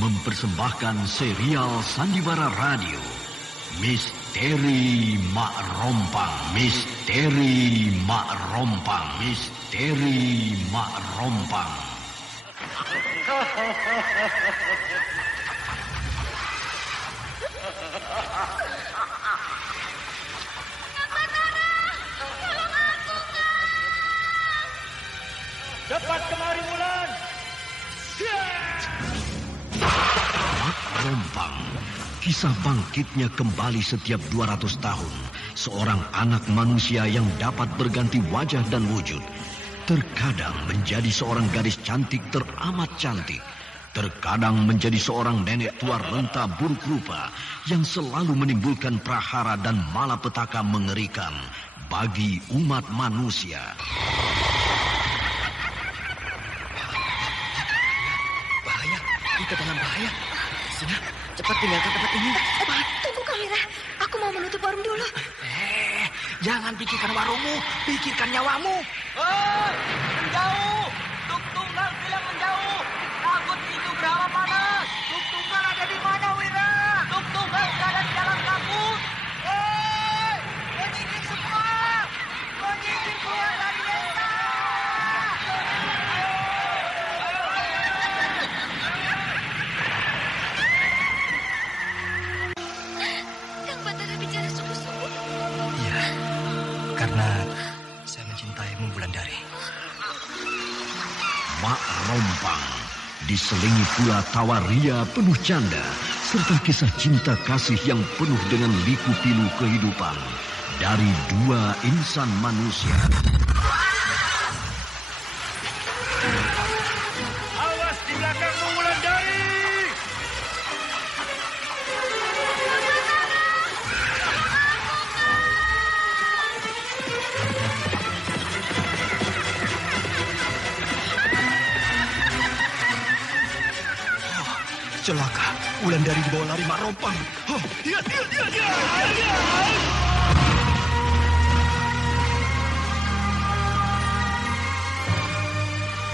mempersembahkan serial Sandiwara Radio Misteri Mak Rompang, Misteri Mak Rompang, Misteri Mak Rompang. Cepat kemari, Wulan. Mak Rompang. Kisah bangkitnya kembali setiap 200 tahun. Seorang anak manusia yang dapat berganti wajah dan wujud. Terkadang menjadi seorang gadis cantik teramat cantik. Terkadang menjadi seorang nenek tua renta buruk rupa yang selalu menimbulkan prahara dan malapetaka mengerikan bagi umat manusia. Bahaya, kita dalam bahaya. Sina, cepat tinggalkan tempat ini. Cepat. Tunggu, Kamira. Aku mau menutup warung dulu. Jangan pikirkan warungmu, pikirkan nyawamu. Menjauh. Tuk Tunggal bilang menjauh. Takut itu berapa panas. Tuk Tunggal ada di mana, Wira? Tuk Tunggal berada di dalam kabut. Penyihir semua. Penyihir keluar dari desa. Yang Batara bicara sungguh-sungguh. Iya, karena saya mencintaimu, Wulandari. Mak Rompang diselingi pula tawa ria penuh canda serta kisah cinta kasih yang penuh dengan liku-pilu kehidupan dari dua insan manusia. Awas di belakangmu, Wulandari. Celaka, Wulandari dibawa lari Mak Rompang. Dia.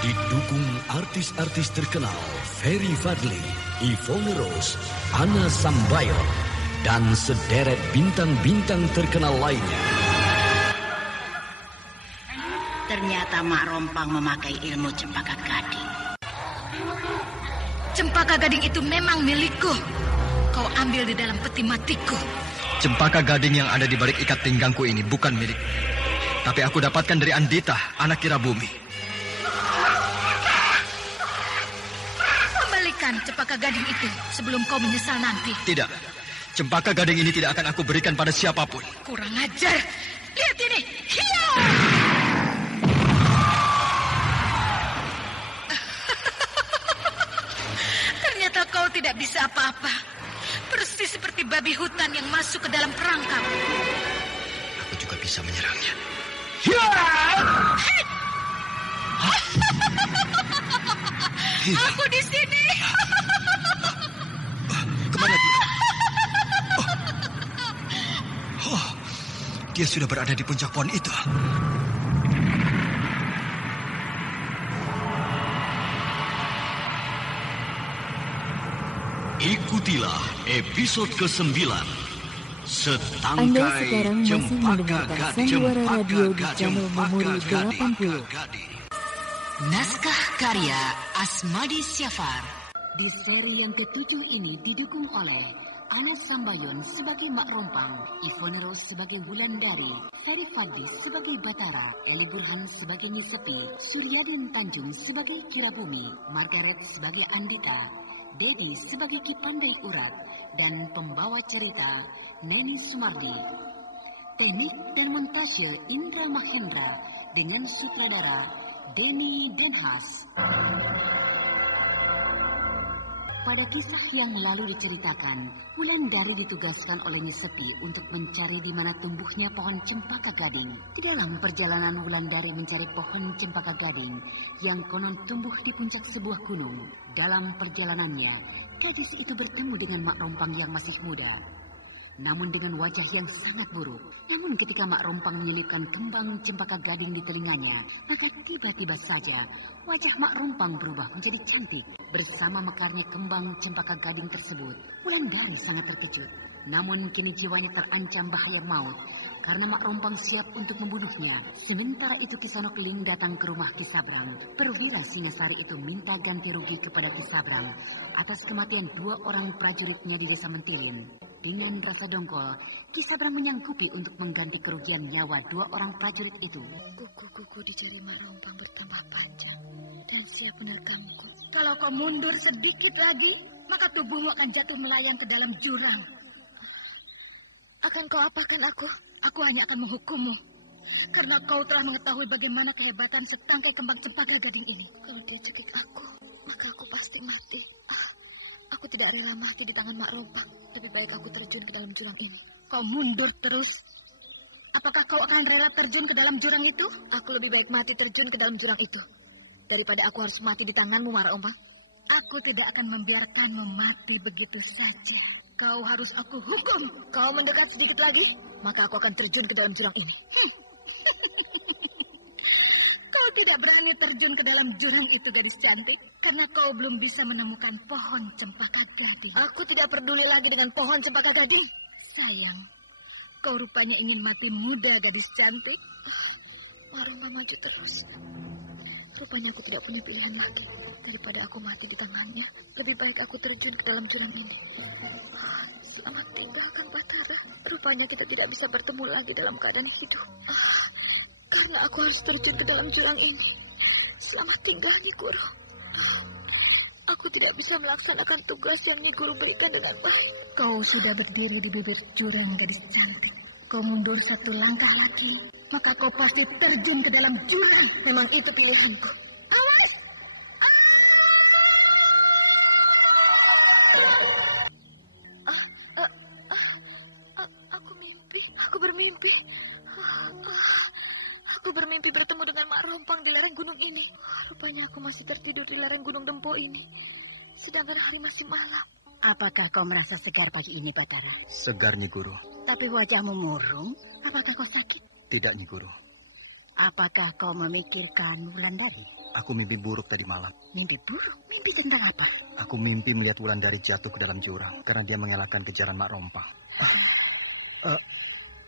Didukung artis-artis terkenal Ferry Fadli, Yvonne Rose, Anna Sambayon, dan sederet bintang-bintang terkenal lainnya. Ternyata Mak Rompang memakai ilmu Cempaka Gading. Cempaka Gading itu memang milikku. Kau ambil di dalam peti matiku. Cempaka Gading yang ada di balik ikat pinggangku ini bukan milik. Tapi aku dapatkan dari Andita, anak Kirabumi. Kembalikan Cempaka Gading itu sebelum kau menyesal nanti. Tidak, Cempaka Gading ini tidak akan aku berikan pada siapapun. Kurang ajar. Lihat ini. Hiya! Ternyata kau tidak bisa apa-apa. Persis seperti babi hutan yang masuk ke dalam perangkap. Aku juga bisa menyerangnya. Aku di sini. Kemana dia? Dia sudah berada di puncak pohon itu. Ikutilah episode ke-9. Anda sekarang masih mendengarkan Sandiwara Radio di channel Memori 80. Naskah karya Asmadi Syafar. Di seri yang ke-7 ini didukung oleh Anas Sambayon sebagai Mak Rompang, Yvonne Rose sebagai Wulandari, Ferry Fadli sebagai Batara, Eli Burhan sebagai Nyisepi, Suryadin Tanjung sebagai Kirabumi, Margaret sebagai Andika, Dedi sebagai Ki Pandai Urat, dan pembawa cerita Neni Sumardi. Teknik dan montase Indra Mahendra dengan sutradara Denny Denhas. Pada kisah yang lalu diceritakan, Wulandari ditugaskan oleh Nyisepi untuk mencari di mana tumbuhnya pohon Cempaka Gading. Di dalam perjalanan Wulandari mencari pohon Cempaka Gading yang konon tumbuh di puncak sebuah gunung. Dalam perjalanannya, gadis itu bertemu dengan Mak Rompang yang masih muda. namun dengan wajah yang sangat buruk. Namun ketika Mak Rompang menyelipkan kembang cempaka gading di telinganya, maka tiba-tiba saja wajah Mak Rompang berubah menjadi cantik. Bersama mekarnya kembang cempaka gading tersebut, Wulandari sangat terkejut. Namun kini jiwanya terancam bahaya maut karena Mak Rompang siap untuk membunuhnya. Sementara itu Kisanok Ling datang ke rumah Kisabrang. Perwira Singasari itu minta ganti rugi kepada Kisabrang atas kematian 2 orang prajuritnya di desa Mentilin. Dengan rasa dongkol, Kisabrang menyanggupi untuk mengganti kerugian nyawa 2 orang prajurit itu. Kuku-kuku di jari Mak Rompang bertambah panjang dan siap menerkamku. Kalau kau mundur sedikit lagi, maka tubuhmu akan jatuh melayang ke dalam jurang. Akan kau apakan aku? Aku hanya akan menghukummu. Karena kau telah mengetahui bagaimana kehebatan setangkai kembang cempaka gading ini. Kalau dia cekik aku, maka aku pasti mati. Aku tidak rela mati di tangan Mak Rompang. Lebih baik aku terjun ke dalam jurang ini. Kau mundur terus. Apakah kau akan rela terjun ke dalam jurang itu? Aku lebih baik mati terjun ke dalam jurang itu daripada aku harus mati di tanganmu, Mak Rompang. Aku tidak akan membiarkanmu mati begitu saja. Kau harus aku hukum. Kau mendekat sedikit lagi, maka aku akan terjun ke dalam jurang ini. Kau tidak berani terjun ke dalam jurang itu, gadis cantik, karena kau belum bisa menemukan pohon cempaka gading. Aku tidak peduli lagi dengan pohon cempaka gading. Sayang, kau rupanya ingin mati muda, gadis cantik. Mak Rompang maju terus. Rupanya aku tidak punya pilihan lagi. Daripada aku mati di tangannya, lebih baik aku terjun ke dalam jurang ini. Selamat tinggal, Kang Batara. Rupanya kita tidak bisa bertemu lagi dalam keadaan hidup. Karena aku harus terjun ke dalam jurang ini. Selamat tinggal, Nyi Guru. Aku tidak bisa melaksanakan tugas yang Nyi Guru berikan dengan baik. Kau sudah berdiri di bibir jurang, gadis cantik. Kau mundur 1 langkah lagi, maka kau pasti terjun ke dalam jurang. Memang itu pilihanku. Awas! Aku mimpi. Aku bermimpi. Aku bermimpi bertemu dengan Mak Rompang di lereng gunung ini. Rupanya aku masih tertidur di lereng gunung Dempo ini. Sedangkan hari masih malam. Apakah kau merasa segar pagi ini, Batara? Segar, Nyi Guru. Tapi wajahmu murung. Apakah kau sakit? Tidak, Nyi Guru. Apakah kau memikirkan Wulandari? Aku mimpi buruk tadi malam. Mimpi buruk? Mimpi tentang apa? Aku mimpi melihat Wulandari jatuh ke dalam jurang karena dia mengelakkan kejaran Mak Rompang.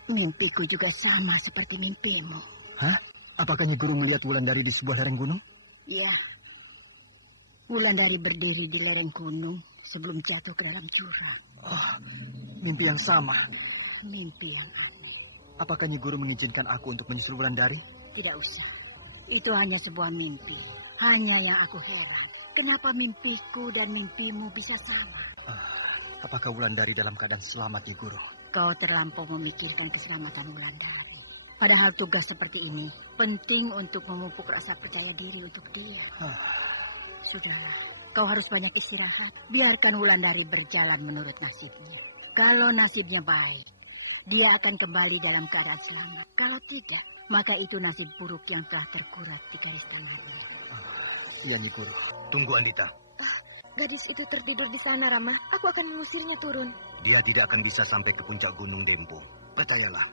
Mimpiku juga sama seperti mimpimu. Hah? Apakah Nyi Guru melihat Wulandari di sebuah lereng gunung? Ya. Wulandari berdiri di lereng gunung sebelum jatuh ke dalam jurang. Oh, mimpi yang sama. Mimpi yang aneh. Apakah Nyi Guru mengizinkan aku untuk menyusul Wulandari? Tidak usah. Itu hanya sebuah mimpi. Hanya yang aku heran. Kenapa mimpiku dan mimpimu bisa sama? Apakah Wulandari dalam keadaan selamat, Nyi Guru? Kau terlampau memikirkan keselamatan Wulandari. Padahal tugas seperti ini penting untuk memupuk rasa percaya diri untuk dia. Sudahlah, kau harus banyak istirahat. Biarkan Wulandari berjalan menurut nasibnya. Kalau nasibnya baik, dia akan kembali dalam keadaan selamat. Kalau tidak, maka itu nasib buruk yang telah terkurat di garis tangannya. Iya, Nyi Guru. Tunggu, Andita. Gadis itu tertidur di sana, Rama. Aku akan mengusirnya turun. Dia tidak akan bisa sampai ke puncak gunung Dempo. Percayalah.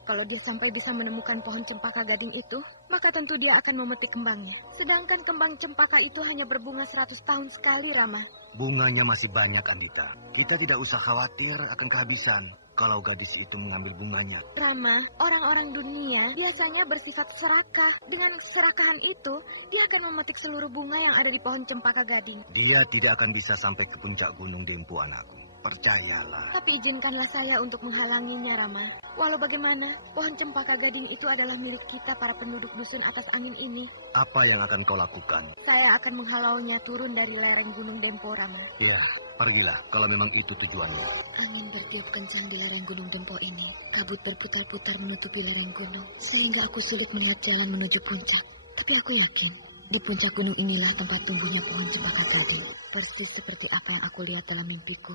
Kalau dia sampai bisa menemukan pohon cempaka gading itu, maka tentu dia akan memetik kembangnya. Sedangkan kembang cempaka itu hanya berbunga 100 tahun sekali, Rama. Bunganya masih banyak, Andita. Kita tidak usah khawatir akan kehabisan kalau gadis itu mengambil bunganya. Rama, orang-orang dunia biasanya bersifat serakah. Dengan keserakahan itu, dia akan memetik seluruh bunga yang ada di pohon cempaka gading. Dia tidak akan bisa sampai ke puncak gunung Dempo, anakku. Percayalah. Tapi izinkanlah saya untuk menghalanginya, Rama. Walau bagaimana, pohon cempaka gading itu adalah milik kita para penduduk dusun atas angin ini. Apa yang akan kau lakukan? Saya akan menghalaunya turun dari lereng gunung Dempo, Rama. Ya, pergilah kalau memang itu tujuannya. Angin bertiup kencang di lereng gunung Dempo ini. Kabut berputar-putar menutupi lereng gunung, sehingga aku sulit melihat jalan menuju puncak. Tapi aku yakin, di puncak gunung inilah tempat tumbuhnya pohon cempaka gading. Persis seperti apa yang aku lihat dalam mimpiku.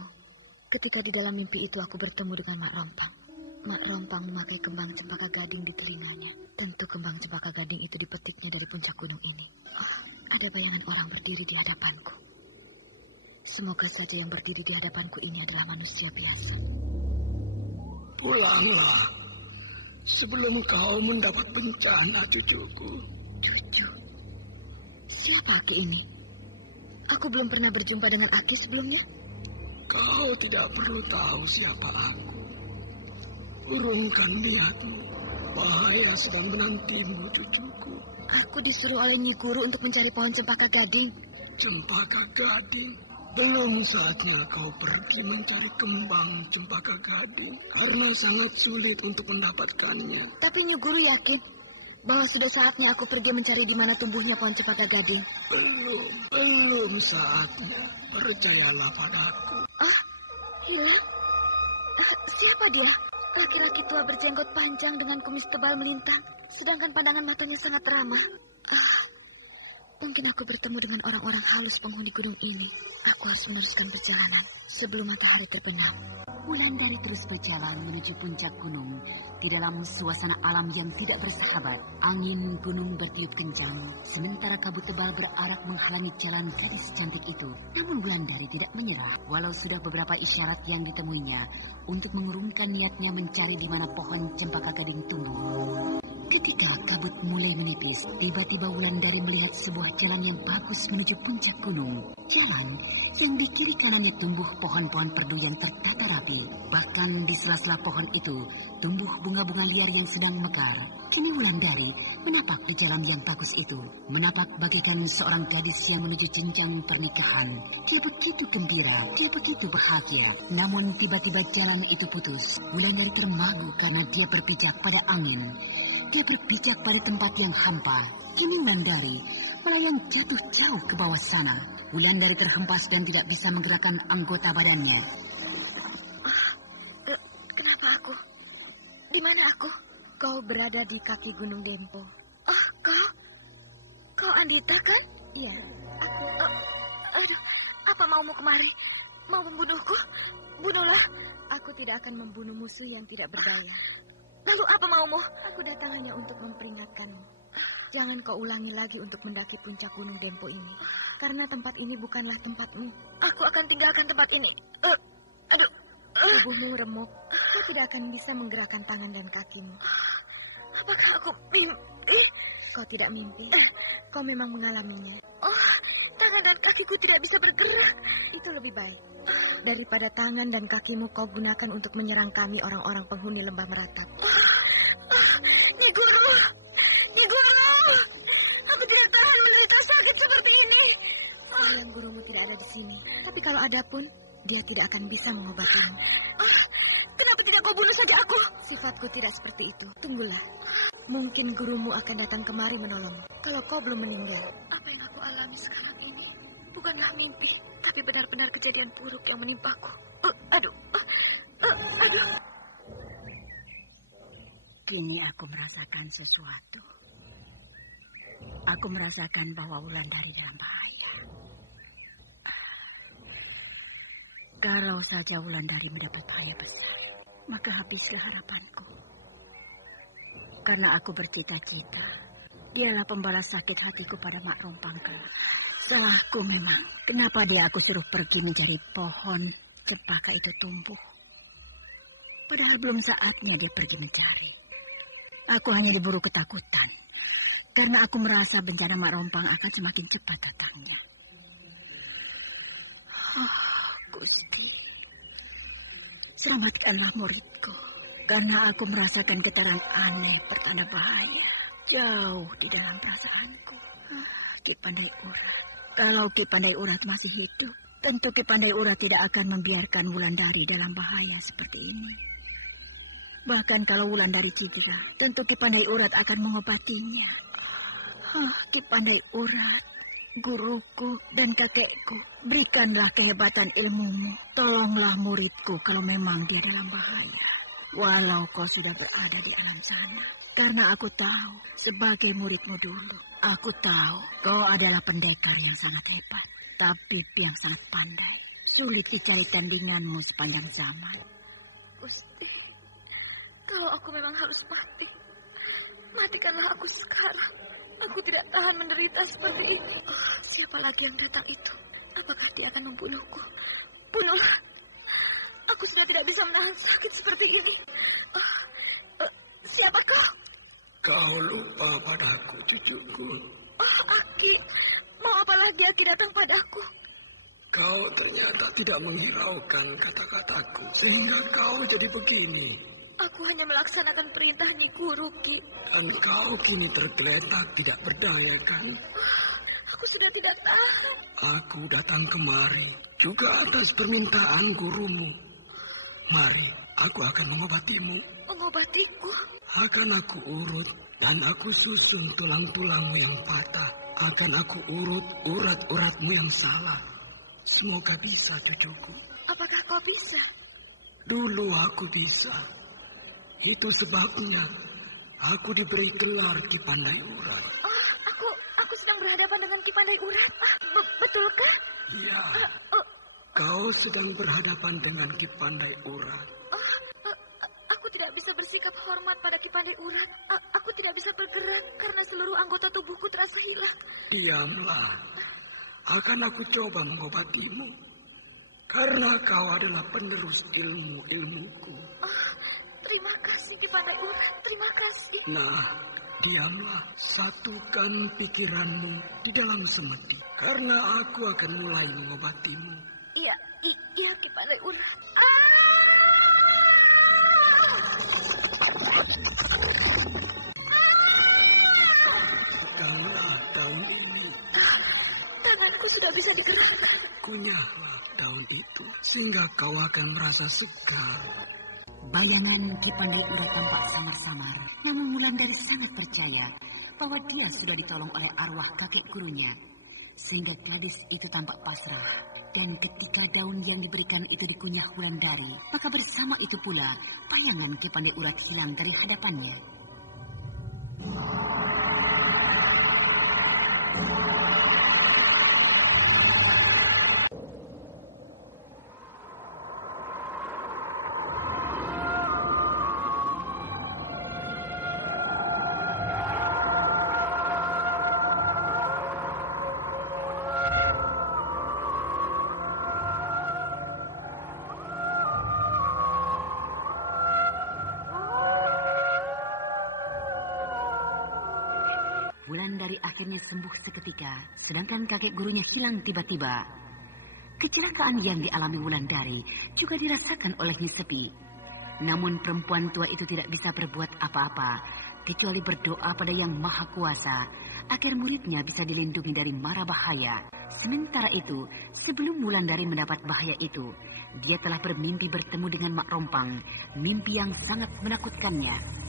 Ketika di dalam mimpi itu aku bertemu dengan Mak Rompang. Mak Rompang memakai kembang cempaka gading di telinganya. Tentu kembang cempaka gading itu dipetiknya dari puncak gunung ini. Ada bayangan orang berdiri di hadapanku. Semoga saja yang berdiri di hadapanku ini adalah manusia biasa. Pulanglah sebelum kau mendapat bencana, cucuku. Cucu? Siapa Aki ini? Aku belum pernah berjumpa dengan Aki sebelumnya. Kau tidak perlu tahu siapa aku. Urungkan niatmu. Bahaya sedang menantimu, cucuku. Aku disuruh oleh Nyi Guru untuk mencari pohon cempaka gading. Cempaka gading? Belum saatnya kau pergi mencari kembang cempaka gading. Karena sangat sulit untuk mendapatkannya. Tapi Nyi Guru yakin bahwa sudah saatnya aku pergi mencari di mana tumbuhnya pohon cempaka gading. Belum saatnya. Percayalah padaku. Hilang? Siapa dia? Laki-laki tua berjenggot panjang dengan kumis tebal melintang, sedangkan pandangan matanya sangat ramah. Mungkin aku bertemu dengan orang-orang halus penghuni gunung ini. Aku harus meneruskan perjalanan sebelum matahari terbenam. Wulandari terus berjalan menuju puncak gunung di dalam suasana alam yang tidak bersahabat. Angin gunung bertiup kencang, sementara kabut tebal berarak menghalangi jalan gadis cantik itu. Namun Wulandari tidak menyerah, walau sudah beberapa isyarat yang ditemuinya untuk mengurungkan niatnya mencari di mana pohon cempaka gading tumbuh. Ketika kabut mulai menipis, tiba-tiba Wulandari melihat sebuah jalan yang bagus menuju puncak gunung. Jalan yang di kiri kanannya tumbuh pohon-pohon perdu yang tertata rapi. Bahkan di sela-sela pohon itu tumbuh bunga-bunga liar yang sedang mekar. Kini Wulandari menapak di jalan yang bagus itu. Menapak bagaikan seorang gadis yang menuju jenjang pernikahan. Dia begitu gembira, dia begitu bahagia. Namun tiba-tiba jalan itu putus. Wulandari termagu karena dia berpijak pada angin. Dia berpijak pada tempat yang hampa. Kini Wulandari melayang jatuh jauh ke bawah sana. Wulandari terhempas dan tidak bisa menggerakkan anggota badannya. Kenapa aku? Di mana aku? Kau berada di kaki Gunung Dempo. Kau Andita kan? Iya, aku. Aduh, apa maumu kemari? Mau membunuhku? Bunuhlah. Aku tidak akan membunuh musuh yang tidak berdaya. Lalu apa maumu? Aku datang hanya untuk memperingatkanmu. Jangan kau ulangi lagi untuk mendaki puncak Gunung Dempo ini. Karena tempat ini bukanlah tempatmu. Aku akan tinggalkan tempat ini. Tubuhmu remuk. Kau tidak akan bisa menggerakkan tangan dan kakimu. Apakah aku mimpi? Kau tidak mimpi. Kau memang mengalaminya. Tangan dan kakiku tidak bisa bergerak. Itu lebih baik. Daripada tangan dan kakimu kau gunakan untuk menyerang kami orang-orang penghuni lembah meratap. Nyi Guru! Nyi Guru! Aku tidak tahan menderita sakit seperti ini. Sayang gurumu tidak ada di sini. Tapi kalau ada pun, dia tidak akan bisa mengobatimu. Kenapa tidak kau bunuh saja aku? Sifatku tidak seperti itu. Tunggulah. Mungkin gurumu akan datang kemari menolongmu. Kalau kau belum meninggal. Apa yang aku alami sekarang ini bukanlah mimpi, tapi benar-benar kejadian buruk yang menimpaku. Aduh. Kini aku merasakan sesuatu. Aku merasakan bahwa Wulandari dalam bahaya. Kalau saja Wulandari mendapat bahaya besar, maka habislah harapanku. Karena aku bercita-cita, dialah pembalas sakit hatiku pada Mak Rompang kelak. Salahku memang. Kenapa dia aku suruh pergi mencari pohon cempaka itu tumbuh? Padahal belum saatnya dia pergi mencari. Aku hanya diburu ketakutan. Karena aku merasa bencana Mak Rompang akan semakin cepat datangnya. Gusti, selamatkanlah muridku. Karena aku merasakan getaran aneh pertanda bahaya. Jauh di dalam perasaanku. Ki Pandai Urat. Kalau Ki Pandai Urat masih hidup, tentu Ki Pandai Urat tidak akan membiarkan Wulandari dalam bahaya seperti ini. Bahkan kalau Wulandari cedera, tentu Ki Pandai Urat akan mengobatinya. Ki Pandai Urat, guruku dan kakekku, berikanlah kehebatan ilmumu. Tolonglah muridku kalau memang dia dalam bahaya. Walau kau sudah berada di alam sana. Karena aku tahu, sebagai muridmu dulu, aku tahu kau adalah pendekar yang sangat hebat. Tabib yang sangat pandai. Sulit dicari tandinganmu sepanjang zaman. Gusti, kalau aku memang harus mati, matikanlah aku sekarang. Aku tidak tahan menderita seperti ini. Siapa lagi yang datang itu? Apakah dia akan membunuhku? Bunuhlah. Aku sudah tidak bisa menahan sakit seperti ini. Siapa kau? Kau lupa padaku, cucuku. Aki, mau apa lagi Aki datang padaku? Kau ternyata tidak menghiraukan kata-kataku, sehingga kau jadi begini. Aku hanya melaksanakan perintah Nyi Guru, Ki. Dan kau kini tergeletak tidak berdaya, kan? Aku sudah tidak tahan. Aku datang kemari juga atas permintaan gurumu. Mari, aku akan mengobatimu. Mengobatiku? Akan aku urut dan aku susun tulang-tulangmu yang patah. Akan aku urut urat-uratmu yang salah. Semoga bisa, cucuku. Apakah kau bisa? Dulu aku bisa. Itu sebabnya aku diberi gelar Ki Pandai Urat. Aku sedang berhadapan dengan Ki Pandai Urat. Betulkah? Ya, kau sedang berhadapan dengan Ki Pandai Urat. Aku tidak bisa bersikap hormat pada Ki Pandai Urat. Aku tidak bisa bergerak karena seluruh anggota tubuhku terasa hilang. Diamlah. Akan aku coba mengobatimu. Karena kau adalah penerus ilmuku. Terima kasih Ki Pandai Urat. Terima kasih. Nah, diamlah. Satukan pikiranmu di dalam semedi. Karena aku akan mulai mengobatimu. Iya Ki Pandai Urat. Peganlah daun ini. Tanganku sudah bisa digerakkan. Kunyahlah daun itu sehingga kau akan merasa segar. Bayangan Ki Pandai Urat tampak samar-samar, namun Wulandari sangat percaya bahwa dia sudah ditolong oleh arwah kakek gurunya, sehingga gadis itu tampak pasrah. Dan ketika daun yang diberikan itu dikunyah Wulandari, maka bersama itu pula bayangan Ki Pandai Urat hilang dari hadapannya. Wulandari akhirnya sembuh seketika, sedangkan kakek gurunya hilang tiba-tiba. Kecelakaan yang dialami Wulandari juga dirasakan oleh Nyi Sepi. Namun perempuan tua itu tidak bisa berbuat apa-apa, kecuali berdoa pada Yang Maha Kuasa, agar muridnya bisa dilindungi dari mara bahaya. Sementara itu, sebelum Wulandari mendapat bahaya itu, dia telah bermimpi bertemu dengan Mak Rompang, mimpi yang sangat menakutkannya.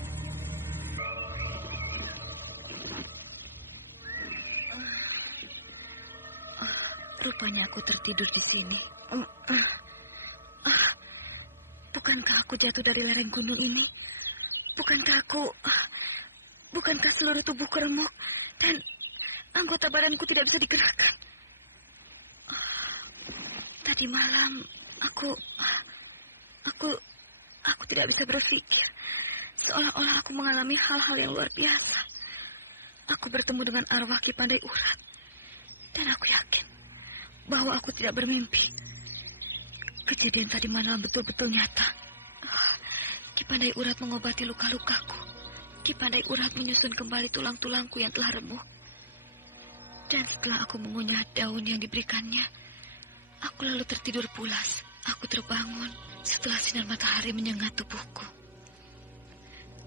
Rupanya aku tertidur di sini. Bukankah aku jatuh dari lereng gunung ini? Bukankah seluruh tubuhku remuk dan anggota badanku tidak bisa digerakkan? Tadi malam aku tidak bisa berpikir. Seolah-olah aku mengalami hal-hal yang luar biasa. Aku bertemu dengan arwah Ki Pandai Urat. Dan aku yakin bahwa aku tidak bermimpi. Kejadian tadi malam betul-betul nyata. Ki Pandai Urat mengobati luka-lukaku. Ki Pandai Urat menyusun kembali tulang-tulangku yang telah remuk. Dan setelah aku mengunyah daun yang diberikannya, aku lalu tertidur pulas. Aku terbangun setelah sinar matahari menyengat tubuhku.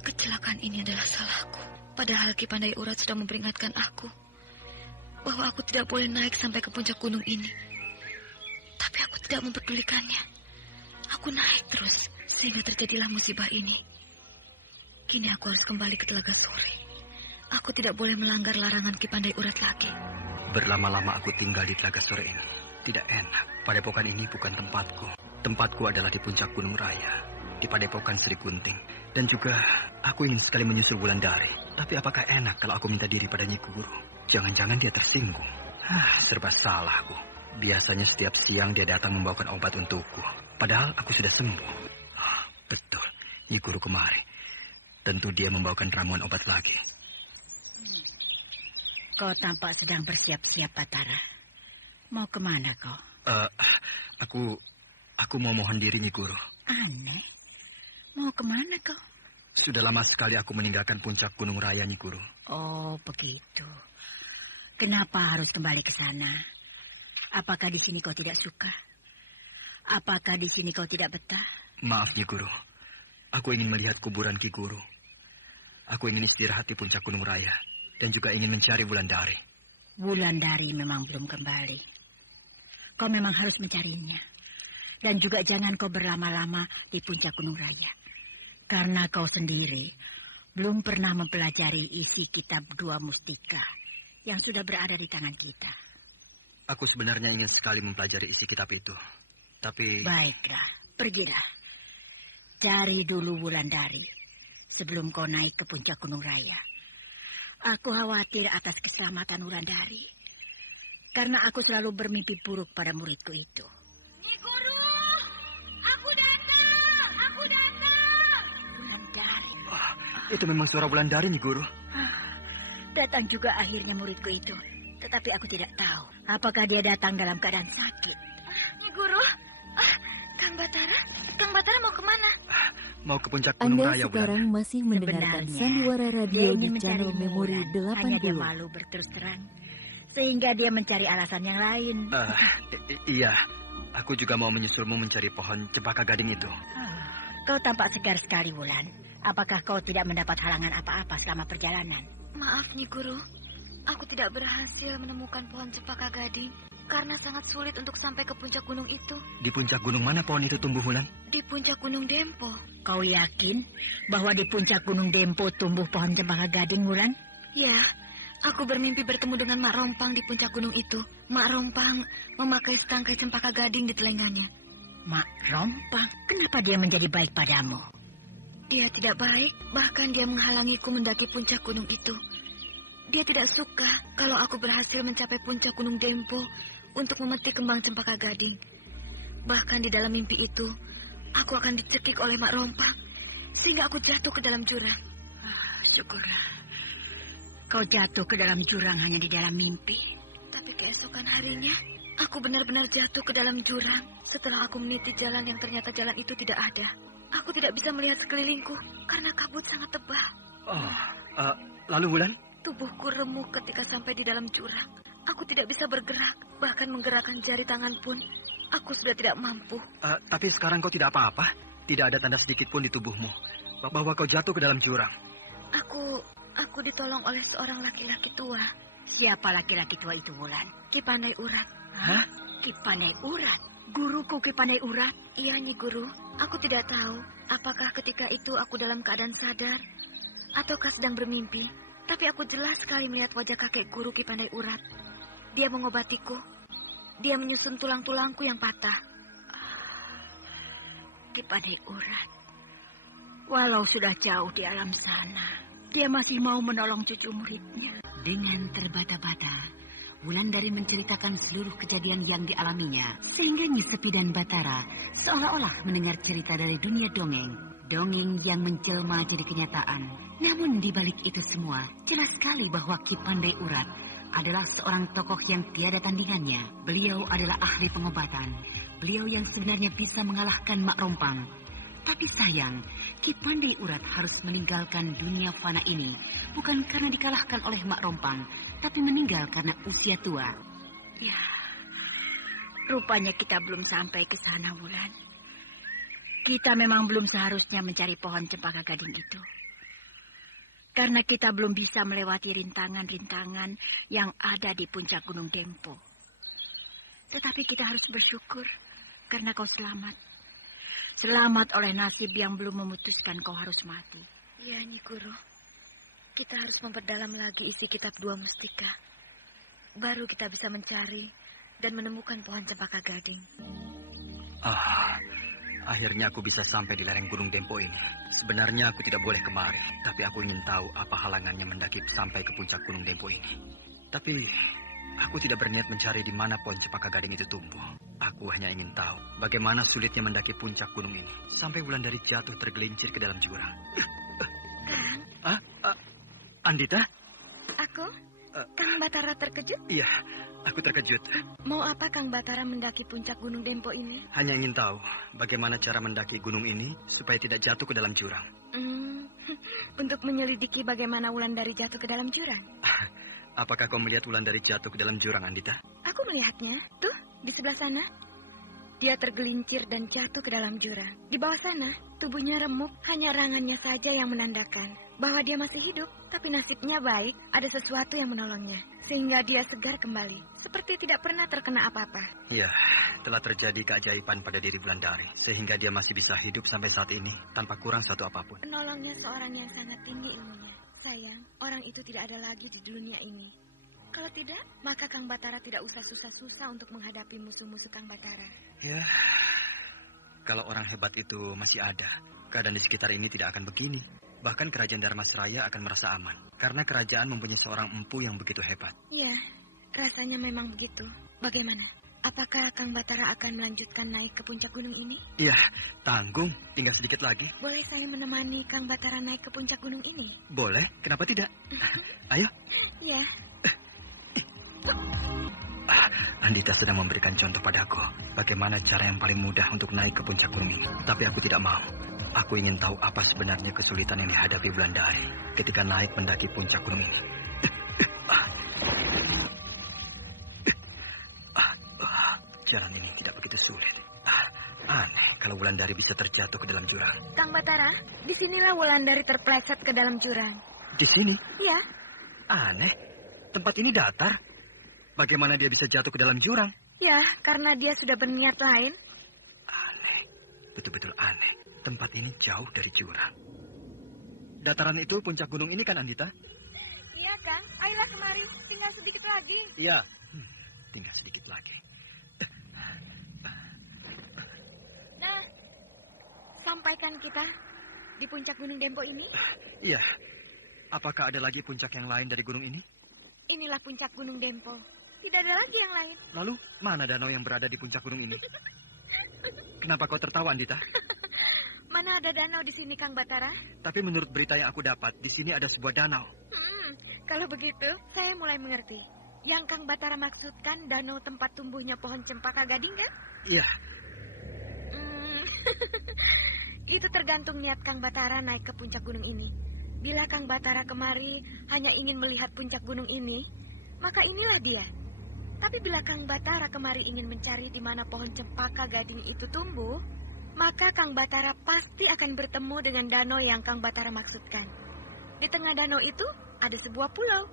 Kecelakaan ini adalah salahku. Padahal Ki Pandai Urat sudah memperingatkan aku bahwa aku tidak boleh naik sampai ke puncak gunung ini. Tapi aku tidak mempedulikannya. Aku naik terus, sehingga terjadilah musibah ini. Kini aku harus kembali ke Telaga Sore. Aku tidak boleh melanggar larangan Ki Pandai Urat lagi. Berlama-lama aku tinggal di Telaga Sore ini. Tidak enak. Padepokan ini bukan tempatku. Tempatku adalah di puncak Gunung Raya, di Padepokan Sri Gunting. Dan juga aku ingin sekali menyusul Wulandari. Tapi apakah enak kalau aku minta diri pada Nyi Guru? Jangan-jangan dia tersinggung. Serba salah aku. Biasanya setiap siang dia datang membawakan obat untukku. Padahal aku sudah sembuh. Betul, Nyi Guru kemari. Tentu dia membawakan ramuan obat lagi. Kau tampak sedang bersiap-siap, Batara. Mau kemana kau? Aku mau mohon diri, Nyi Guru. Aneh. Mau kemana kau? Sudah lama sekali aku meninggalkan puncak Gunung Raya, Nyi Guru. Oh, begitu. Kenapa harus kembali ke sana? Apakah di sini kau tidak suka? Apakah di sini kau tidak betah? Maaf, Nyi Guru. Aku ingin melihat kuburan Ki Guru. Aku ingin istirahat di puncak Gunung Raya dan juga ingin mencari Wulandari. Wulandari memang belum kembali. Kau memang harus mencarinya. Dan juga jangan kau berlama-lama di puncak Gunung Raya. Karena kau sendiri belum pernah mempelajari isi kitab Dua Mustika yang sudah berada di tangan kita. Aku sebenarnya ingin sekali mempelajari isi kitab itu. Tapi... Baiklah, pergilah. Cari dulu Wulandari sebelum kau naik ke puncak Gunung Raya. Aku khawatir atas keselamatan Wulandari. Karena aku selalu bermimpi buruk pada muridku itu. Nyi Guru, aku datang, aku datang. Wulandari. Itu memang suara Wulandari, Nyi Guru. Datang juga akhirnya muridku itu. Tetapi aku tidak tahu apakah dia datang dalam keadaan sakit. Nyi Guru, Kang Batara mau kemana? Mau ke puncak Gunung Anda Raya, sekarang Wulan. masih mendengarkan Sebenarnya, Sandiwara dia Radio di ingin channel mencarimu, Memori Wulan. Hanya dia 80. malu berterus terang. Sehingga dia mencari alasan yang lain. Iya, aku juga mau menyusulmu mencari pohon cempaka gading itu. Kau tampak segar sekali, Wulan. Apakah kau tidak mendapat halangan apa-apa selama perjalanan? Maaf, Nyi Guru. Aku tidak berhasil menemukan pohon cempaka gading karena sangat sulit untuk sampai ke puncak gunung itu. Di puncak gunung mana pohon itu tumbuh, Wulan? Di puncak Gunung Dempo. Kau yakin bahwa di puncak Gunung Dempo tumbuh pohon cempaka gading, Wulan? Ya, aku bermimpi bertemu dengan Mak Rompang di puncak gunung itu. Mak Rompang memakai setangkai cempaka gading di telinganya. Mak Rompang, kenapa dia menjadi baik padamu? Dia tidak baik, bahkan dia menghalangiku mendaki puncak gunung itu. Dia tidak suka kalau aku berhasil mencapai puncak Gunung Dempo untuk memetik kembang cempaka gading. Bahkan di dalam mimpi itu, aku akan dicekik oleh Mak Rompang, sehingga aku jatuh ke dalam jurang. Syukurlah. Kau jatuh ke dalam jurang hanya di dalam mimpi. Tapi keesokan harinya, aku benar-benar jatuh ke dalam jurang setelah aku meniti jalan yang ternyata jalan itu tidak ada. Aku tidak bisa melihat sekelilingku karena kabut sangat tebal. Lalu, Wulan? Tubuhku remuk ketika sampai di dalam jurang. Aku tidak bisa bergerak, bahkan menggerakkan jari tangan pun. Aku sudah tidak mampu. Tapi sekarang kau tidak apa-apa? Tidak ada tanda sedikit pun di tubuhmu bahwa kau jatuh ke dalam jurang. Aku ditolong oleh seorang laki-laki tua. Siapa laki-laki tua itu, Wulan? Ki Pandai Urat. Hah? Ki Pandai Urat? Guruku Ki Pandai Urat? Iya, Nyi Guru. Aku tidak tahu apakah ketika itu aku dalam keadaan sadar ataukah sedang bermimpi. Tapi aku jelas sekali melihat wajah kakek guru Ki Pandai Urat. Dia mengobatiku. Dia menyusun tulang-tulangku yang patah. Ki Pandai Urat. Walau sudah jauh di alam sana, dia masih mau menolong cucu muridnya. Dengan terbata-bata, Wulandari menceritakan seluruh kejadian yang dialaminya, sehingga Nyi Sepi dan Batara seolah-olah mendengar cerita dari dunia dongeng. Dongeng yang menjelma jadi kenyataan. Namun di balik itu semua, jelas sekali bahwa Ki Pandai Urat adalah seorang tokoh yang tiada tandingannya. Beliau adalah ahli pengobatan. Beliau yang sebenarnya bisa mengalahkan Mak Rompang. Tapi sayang, Ki Pandai Urat harus meninggalkan dunia fana ini bukan karena dikalahkan oleh Mak Rompang, tapi meninggal karena usia tua. Ya, rupanya kita belum sampai ke sana, Wulan. Kita memang belum seharusnya mencari pohon cempaka gading itu. Karena kita belum bisa melewati rintangan-rintangan yang ada di puncak Gunung Dempo. Tetapi kita harus bersyukur karena kau selamat. Selamat oleh nasib yang belum memutuskan kau harus mati. Iya, Nyi Guru. Kita harus memperdalam lagi isi kitab Dua Mustika. Baru kita bisa mencari dan menemukan pohon cempaka gading. Akhirnya aku bisa sampai di lereng Gunung Dempo ini. Sebenarnya aku tidak boleh kemari, tapi aku ingin tahu apa halangannya mendaki sampai ke puncak Gunung Dempo ini. Tapi aku tidak berniat mencari di mana pohon cempaka gading itu tumbuh. Aku hanya ingin tahu bagaimana sulitnya mendaki puncak gunung ini sampai Wulandari jatuh tergelincir ke dalam jurang. Kang? Andita? Aku? Kang Batara terkejut? Iya, aku terkejut. Mau apa Kang Batara mendaki puncak Gunung Dempo ini? Hanya ingin tahu bagaimana cara mendaki gunung ini supaya tidak jatuh ke dalam jurang. Untuk menyelidiki bagaimana Wulandari jatuh ke dalam jurang. Apakah kau melihat Wulandari jatuh ke dalam jurang, Andita? Aku melihatnya. Tuh, di sebelah sana. Dia tergelincir dan jatuh ke dalam jurang. Di bawah sana, tubuhnya remuk, hanya rangannya saja yang menandakan bahwa dia masih hidup. Tapi nasibnya baik, ada sesuatu yang menolongnya. Sehingga dia segar kembali, seperti tidak pernah terkena apa-apa. Ya, telah terjadi keajaiban pada diri Wulandari, sehingga dia masih bisa hidup sampai saat ini, tanpa kurang satu apapun. Penolongnya seorang yang sangat tinggi ilmunya. Sayang, orang itu tidak ada lagi di dunia ini. Kalau tidak, maka Kang Batara tidak usah susah-susah untuk menghadapi musuh-musuh Kang Batara. Ya, kalau orang hebat itu masih ada, keadaan di sekitar ini tidak akan begini. Bahkan kerajaan Dharmasraya akan merasa aman, karena kerajaan mempunyai seorang empu yang begitu hebat. Ya, rasanya memang begitu. Bagaimana? Apakah Kang Batara akan melanjutkan naik ke puncak gunung ini? Iya, tanggung. Tinggal sedikit lagi. Boleh saya menemani Kang Batara naik ke puncak gunung ini? Boleh, kenapa tidak? Ayo. Ya. Andita sedang memberikan contoh padaku bagaimana cara yang paling mudah untuk naik ke puncak gunung ini. Tapi aku tidak mau. Aku ingin tahu apa sebenarnya kesulitan yang dihadapi Wulandari ketika naik mendaki puncak gunung ini. Jalan ini tidak begitu sulit. Aneh kalau Wulandari bisa terjatuh ke dalam jurang. Kang Batara, disinilah Wulandari terpleset ke dalam jurang. Di sini? Iya. Aneh, tempat ini datar. Bagaimana dia bisa jatuh ke dalam jurang? Ya, karena dia sudah berniat lain. Aneh, betul-betul aneh. Tempat ini jauh dari jurang. Dataran itu puncak gunung ini kan, Andita? Iya, Kang. Ayolah kemari. Tinggal sedikit lagi. Iya, tinggal sedikit lagi. Nah, sampaikan kita di puncak gunung Dempo ini. Iya. Apakah ada lagi puncak yang lain dari gunung ini? Inilah puncak gunung Dempo. Tidak ada lagi yang lain. Lalu, mana danau yang berada di puncak gunung ini? Kenapa kau tertawa, Andita? Mana ada danau di sini, Kang Batara? Tapi menurut berita yang aku dapat, di sini ada sebuah danau. Kalau begitu, saya mulai mengerti. Yang Kang Batara maksudkan danau tempat tumbuhnya pohon cempaka gading, kan? Iya. Itu tergantung niat Kang Batara naik ke puncak gunung ini. Bila Kang Batara kemari hanya ingin melihat puncak gunung ini, maka inilah dia. Tapi bila Kang Batara kemari ingin mencari di mana pohon cempaka gading itu tumbuh, maka Kang Batara pasti akan bertemu dengan danau yang Kang Batara maksudkan. Di tengah danau itu ada sebuah pulau.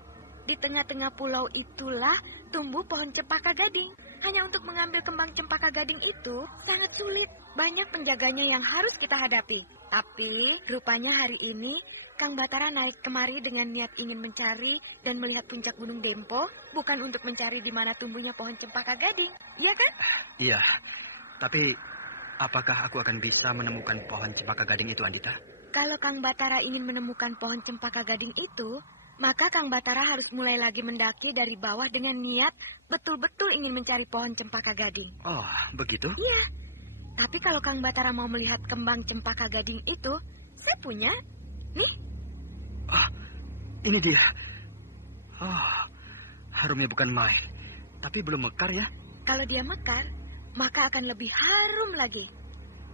Di tengah-tengah pulau itulah tumbuh pohon cempaka gading. Hanya untuk mengambil kembang cempaka gading itu sangat sulit. Banyak penjaganya yang harus kita hadapi. Tapi rupanya hari ini Kang Batara naik kemari dengan niat ingin mencari dan melihat puncak gunung Dempo, bukan untuk mencari di mana tumbuhnya pohon cempaka gading. Iya kan? Iya. Tapi apakah aku akan bisa menemukan pohon cempaka gading itu, Andita? Kalau Kang Batara ingin menemukan pohon cempaka gading itu, maka Kang Batara harus mulai lagi mendaki dari bawah dengan niat betul-betul ingin mencari pohon cempaka gading. Oh, begitu? Iya. Tapi kalau Kang Batara mau melihat kembang cempaka gading itu, saya punya. Nih. Ah, ini dia. Oh, harumnya bukan main. Tapi belum mekar ya? Kalau dia mekar, maka akan lebih harum lagi.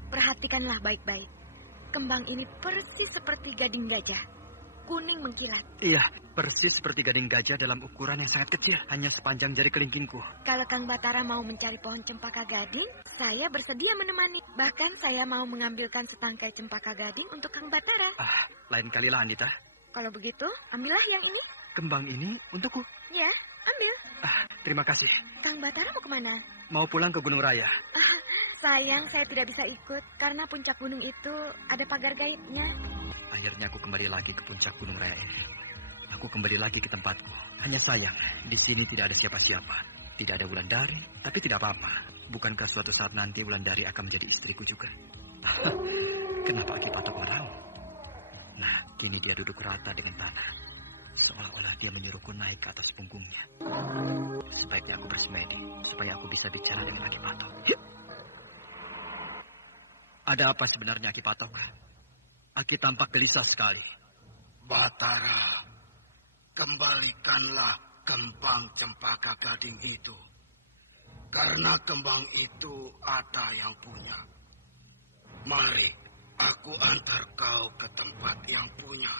Perhatikanlah baik-baik. Kembang ini persis seperti gading gajah. Kuning mengkilat. Iya, persis seperti gading gajah dalam ukuran yang sangat kecil. Hanya sepanjang jari kelingkingku. Kalau Kang Batara mau mencari pohon cempaka gading, saya bersedia menemani. Bahkan saya mau mengambilkan setangkai cempaka gading untuk Kang Batara. Ah, lain kalilah, Andita. Kalau begitu, ambillah yang ini. Kembang ini untukku? Ya, ambil. Ah, terima kasih. Kang Batara mau kemana? Mau pulang ke Gunung Raya. Sayang, saya tidak bisa ikut karena puncak gunung itu ada pagar gaibnya. Akhirnya aku kembali lagi ke puncak Gunung Raya ini. Aku kembali lagi ke tempatku. Hanya sayang, di sini tidak ada siapa-siapa. Tidak ada Wulandari, tapi tidak apa-apa. Bukankah suatu saat nanti Wulandari akan menjadi istriku juga? Kenapa Ki Patok meraung? Nah, kini dia duduk rata dengan tanah. Seolah-olah dia menyuruhku naik ke atas punggungnya. Sebaiknya aku bersemedi, supaya aku bisa bicara dengan Ki Patok. Ada apa sebenarnya, Ki Patok? Aki tampak gelisah sekali. Batara, kembalikanlah kembang cempaka gading itu. Karena kembang itu ada yang punya. Mari, aku antar kau ke tempat yang punya.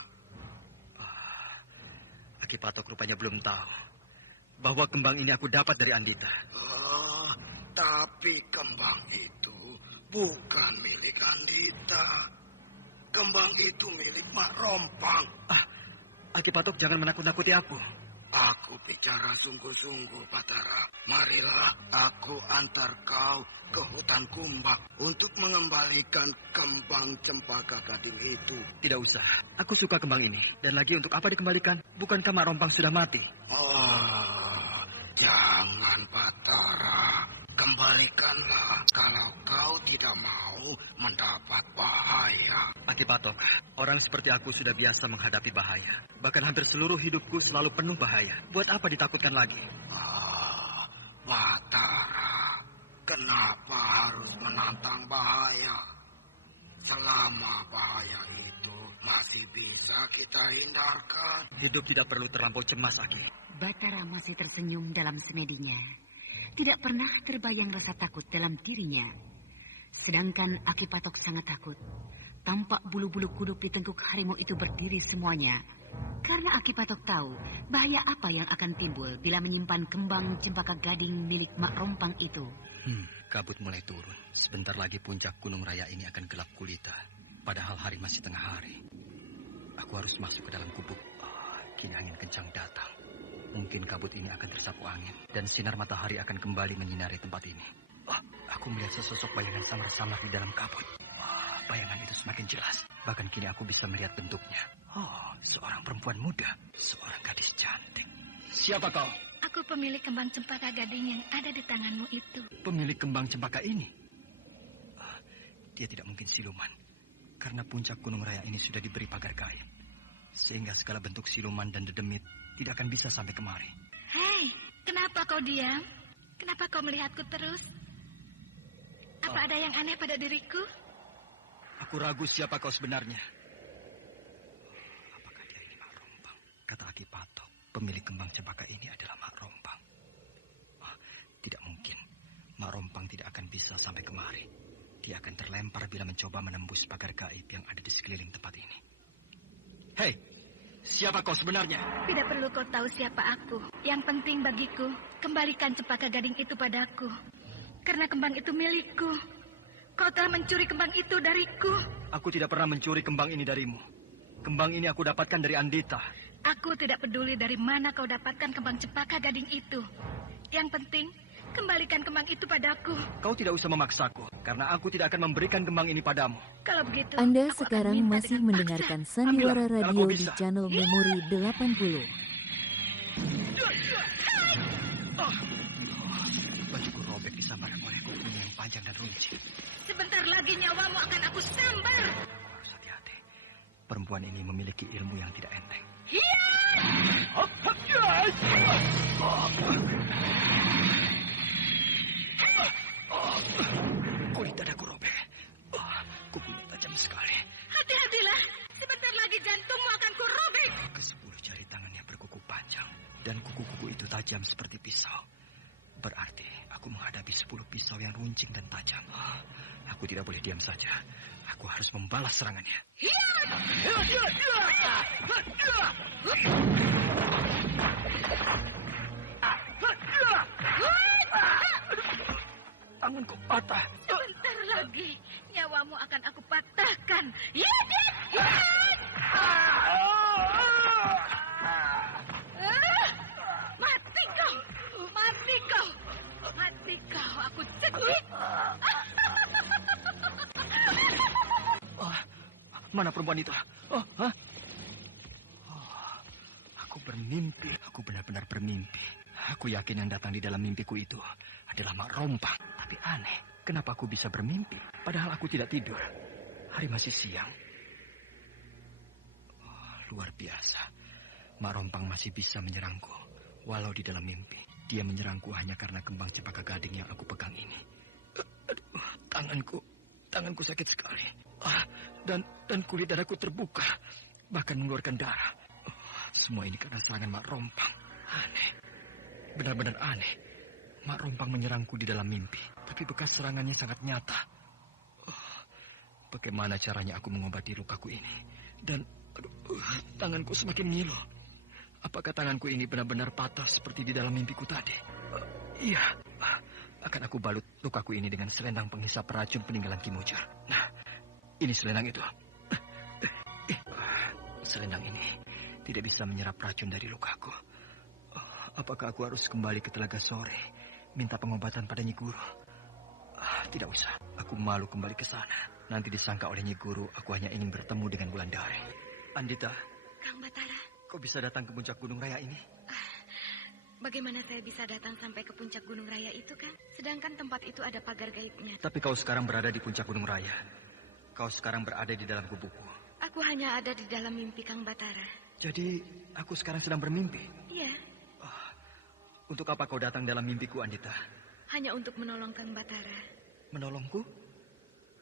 Aki Patok rupanya belum tahu bahwa kembang ini aku dapat dari Andita. Tapi kembang itu bukan milik Andita. Kembang itu milik Mak Rompang. Aki Patok jangan menakut-nakuti aku. Aku bicara sungguh-sungguh, Batara. Marilah aku antar kau ke hutan Kumbang untuk mengembalikan kembang cempaka gading itu. Tidak usah. Aku suka kembang ini. Dan lagi untuk apa dikembalikan? Bukankah Mak Rompang sudah mati? Jangan, Batara. Kembalikanlah kalau kau tidak mau mendapat bahaya. Aki Patok, orang seperti aku sudah biasa menghadapi bahaya. Bahkan hampir seluruh hidupku selalu penuh bahaya. Buat apa ditakutkan lagi? Batara, kenapa harus menantang bahaya? Selama bahaya itu masih bisa kita hindarkan. Hidup tidak perlu terlampau cemas, Aki. Batara masih tersenyum dalam semedinya. Tidak pernah terbayang rasa takut dalam dirinya. Sedangkan Aki Patok sangat takut. Tampak bulu-bulu kuduk di tengkuk harimau itu berdiri semuanya. Karena Aki Patok tahu bahaya apa yang akan timbul bila menyimpan kembang cempaka gading milik Mak Rompang itu. Kabut mulai turun. Sebentar lagi puncak Gunung Raya ini akan gelap gulita. Padahal hari masih tengah hari. Aku harus masuk ke dalam gubuk. Kini angin kencang datang. Mungkin kabut ini akan tersapu angin. Dan sinar matahari akan kembali menyinari tempat ini. Aku melihat sesosok bayangan samar-samar di dalam kabut. Bayangan itu semakin jelas. Bahkan kini aku bisa melihat bentuknya. Seorang perempuan muda. Seorang gadis cantik. Siapa kau? Aku pemilik kembang cempaka gading yang ada di tanganmu itu. Pemilik kembang cempaka ini? Dia tidak mungkin siluman. Karena puncak Gunung Raya ini sudah diberi pagar gaib. Sehingga segala bentuk siluman dan dedemit tidak akan bisa sampai kemari. Hei, kenapa kau diam? Kenapa kau melihatku terus? Apa ada yang aneh pada diriku? Aku ragu siapa kau sebenarnya. Apakah dia ini Mak Rompang? Kata Aki Patok, pemilik kembang cempaka ini adalah Mak Rompang. Tidak mungkin. Mak Rompang tidak akan bisa sampai kemari. Dia akan terlempar bila mencoba menembus pagar gaib yang ada di sekeliling tempat ini. Hei, siapa kau sebenarnya? Tidak perlu kau tahu siapa aku. Yang penting bagiku, kembalikan cempaka gading itu padaku. Karena kembang itu milikku. Kau telah mencuri kembang itu dariku. Aku tidak pernah mencuri kembang ini darimu. Kembang ini aku dapatkan dari Andita. Aku tidak peduli dari mana kau dapatkan kembang cempaka gading itu. Yang penting, kembalikan kembang itu padaku. Kau tidak usah memaksaku, karena aku tidak akan memberikan kembang ini padamu. Kalau begitu, Anda sekarang masih mendengarkan Sandiwara Radio di channel Memori 80. Bajuku robek disambar oleh kukunya yang panjang dan runcing. Sebentar lagi nyawamu akan aku sambar. Harus hati-hati. Perempuan ini memiliki ilmu yang tidak enteng. Kulit dadaku robek. Kukunya tajam sekali. Hati-hatilah. Sebentar lagi jantungmu akan kurobek. Ke-10 jari tangannya berkuku panjang. Dan kuku-kuku itu tajam seperti pisau. Berarti aku menghadapi 10 pisau yang runcing dan tajam. Aku tidak boleh diam saja. Aku harus membalas serangannya. Tanganku patah. Sebentar lagi nyawamu akan aku patahkan. Mati kau. Mati kau. Mati kau. Aku cekik. Mana perempuan itu? Aku bermimpi. Aku benar-benar bermimpi. Aku yakin yang datang di dalam mimpiku itu adalah Mak Rompang. Tapi aneh, kenapa aku bisa bermimpi? Padahal aku tidak tidur. Hari masih siang. Luar biasa. Mak Rompang masih bisa menyerangku. Walau di dalam mimpi. Dia menyerangku hanya karena kembang cempaka gading yang aku pegang ini. Aduh, tanganku sakit sekali. Dan kulit dadaku terbuka. Bahkan mengeluarkan darah. Semua ini karena serangan Mak Rompang. Aneh. Benar-benar aneh. Mak Rompang menyerangku di dalam mimpi. Tapi bekas serangannya sangat nyata. Bagaimana caranya aku mengobati lukaku ini? Dan tanganku semakin ngilu. Apakah tanganku ini benar-benar patah seperti di dalam mimpiku tadi? Iya. Akan aku balut lukaku ini dengan selendang penghisap racun peninggalan Ki Mujur. Nah, ini selendang itu. Selendang ini tidak bisa menyerap racun dari lukaku. Apakah aku harus kembali ke Telaga Sore, minta pengobatan pada Nyi Guru? Tidak usah, aku malu kembali ke sana. Nanti disangka oleh Nyi Guru, aku hanya ingin bertemu dengan Wulandari. Andita. Kang Batara. Kau bisa datang ke puncak Gunung Raya ini? Bagaimana saya bisa datang sampai ke puncak Gunung Raya itu, Kang? Sedangkan tempat itu ada pagar gaibnya. Tapi kau sekarang berada di puncak Gunung Raya. Kau sekarang berada di dalam gubukku. Aku hanya ada di dalam mimpi Kang Batara. Jadi, aku sekarang sedang bermimpi? Iya. Untuk apa kau datang dalam mimpiku, Andita? Hanya untuk menolong Kang Batara. Menolongku?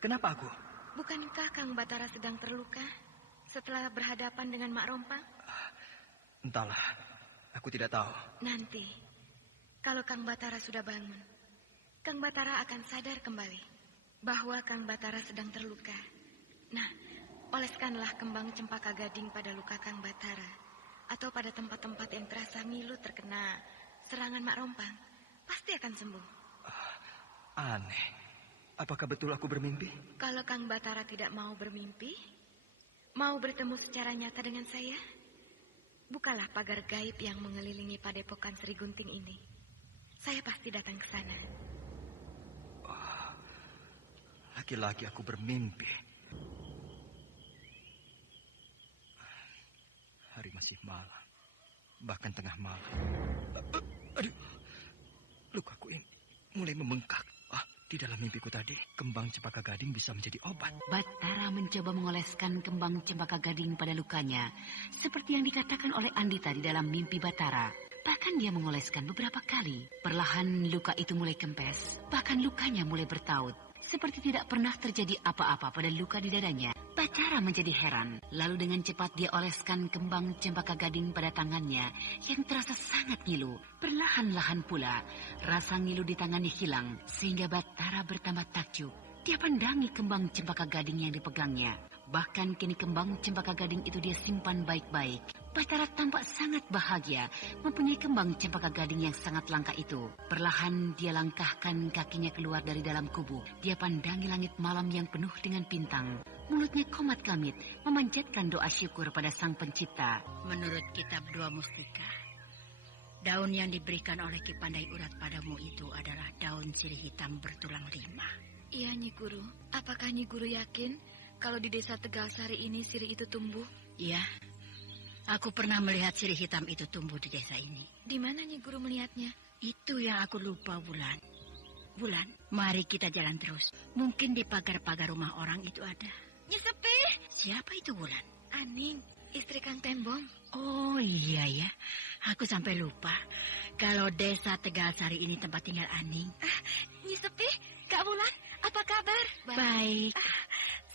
Kenapa aku? Bukankah Kang Batara sedang terluka setelah berhadapan dengan Mak Rompang? Entahlah, aku tidak tahu. Nanti, kalau Kang Batara sudah bangun, Kang Batara akan sadar kembali bahwa Kang Batara sedang terluka. Nah, oleskanlah kembang cempaka gading pada luka Kang Batara, atau pada tempat-tempat yang terasa ngilu terkena serangan Mak Rompang. Pasti akan sembuh. Aneh. Apakah betul aku bermimpi? Kalau Kang Batara tidak mau bermimpi, mau bertemu secara nyata dengan saya, bukalah pagar gaib yang mengelilingi padepokan Sri Gunting ini. Saya pasti datang ke sana. Lagi-lagi aku bermimpi. Hari masih malam, bahkan tengah malam. Aduh, lukaku ini mulai membengkak. Di dalam mimpiku tadi, kembang cempaka gading bisa menjadi obat. Batara mencoba mengoleskan kembang cempaka gading pada lukanya, seperti yang dikatakan oleh Andita di dalam mimpi Batara. Bahkan dia mengoleskan beberapa kali. Perlahan luka itu mulai kempes, bahkan lukanya mulai bertaut. Seperti tidak pernah terjadi apa-apa pada luka di dadanya. Batara menjadi heran. Lalu dengan cepat dia oleskan kembang cempaka gading pada tangannya yang terasa sangat ngilu. Perlahan-lahan pula rasa ngilu di tangannya hilang sehingga Batara bertambah takjub. Dia pandangi kembang cempaka gading yang dipegangnya. Bahkan kini kembang cempaka gading itu dia simpan baik-baik. Batara tampak sangat bahagia mempunyai kembang cempaka gading yang sangat langka itu. Perlahan dia langkahkan kakinya keluar dari dalam gubuk. Dia pandangi langit malam yang penuh dengan bintang. Mulutnya komat kamit memanjatkan doa syukur pada Sang Pencipta. Menurut kitab Dua Mustika, daun yang diberikan oleh Ki Pandai Urat padamu itu adalah daun sirih hitam bertulang 5. Iya, Nyi Guru. Apakah Nyi Guru yakin kalau di desa Tegal Sari ini sirih itu tumbuh? Iya. Aku pernah melihat sirih hitam itu tumbuh di desa ini. Di mana Nyi Guru melihatnya? Itu yang aku lupa, Wulan. Wulan, mari kita jalan terus. Mungkin di pagar-pagar rumah orang itu ada. Nyi Sepi! Siapa itu, Wulan? Aning, istri Kang Tembong. Oh iya ya, aku sampai lupa. Kalau desa Tegal Sari ini tempat tinggal Aning. Nyi Sepi, Kak Wulan, apa kabar? Baik.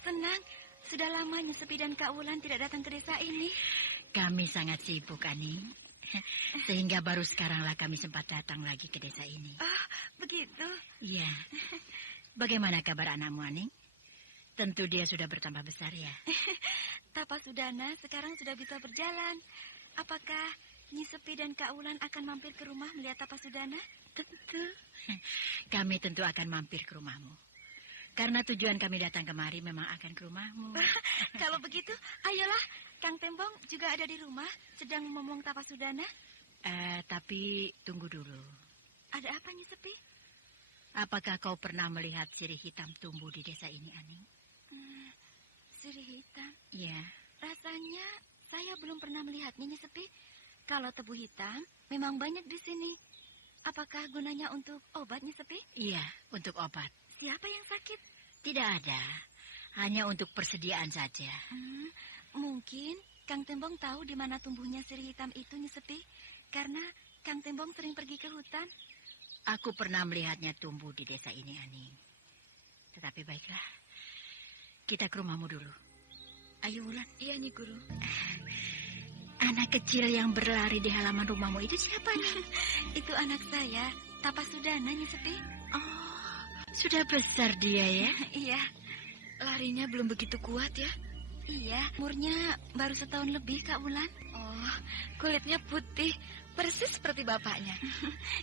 Senang, sudah lama Nyi Sepi dan Kak Wulan tidak datang ke desa ini. Kami sangat sibuk, Aning. Sehingga baru sekaranglah kami sempat datang lagi ke desa ini. Begitu? Iya. Bagaimana kabar anakmu, Aning? Tentu dia sudah bertambah besar ya. Tapasudana sekarang sudah bisa berjalan. Apakah Nyi Sepi dan Kak Wulan akan mampir ke rumah melihat Tapasudana? Tentu. Kami tentu akan mampir ke rumahmu. Karena tujuan kami datang kemari memang akan ke rumahmu. Kalau begitu, ayolah. Kang Tembong juga ada di rumah, sedang ngomong Tapasudana. Tapi tunggu dulu. Ada apa, Nyi Sepi? Apakah kau pernah melihat sirih hitam tumbuh di desa ini, Aning? Sirih hitam? Iya. Rasanya saya belum pernah melihatnya, Nyi Sepi. Kalau tebu hitam memang banyak di sini. Apakah gunanya untuk obat, Nyi Sepi? Iya, untuk obat. Siapa yang sakit? Tidak ada. Hanya untuk persediaan saja. Mungkin Kang Tembong tahu di mana tumbuhnya sirih hitam itu, Nyi Sepi. Karena Kang Tembong sering pergi ke hutan. Aku pernah melihatnya tumbuh di desa ini, Aning. Tetapi baiklah, kita ke rumahmu dulu. Ayo, Wulan. Iya, Nyi Guru. Anak kecil yang berlari di halaman rumahmu itu siapa, Ning? Itu anak saya, Tapasudana, Nyi Sepi. Oh, sudah besar dia ya? Iya, larinya belum begitu kuat ya. Iya, umurnya baru setahun lebih, Kak Wulan. Oh, kulitnya putih, persis seperti bapaknya.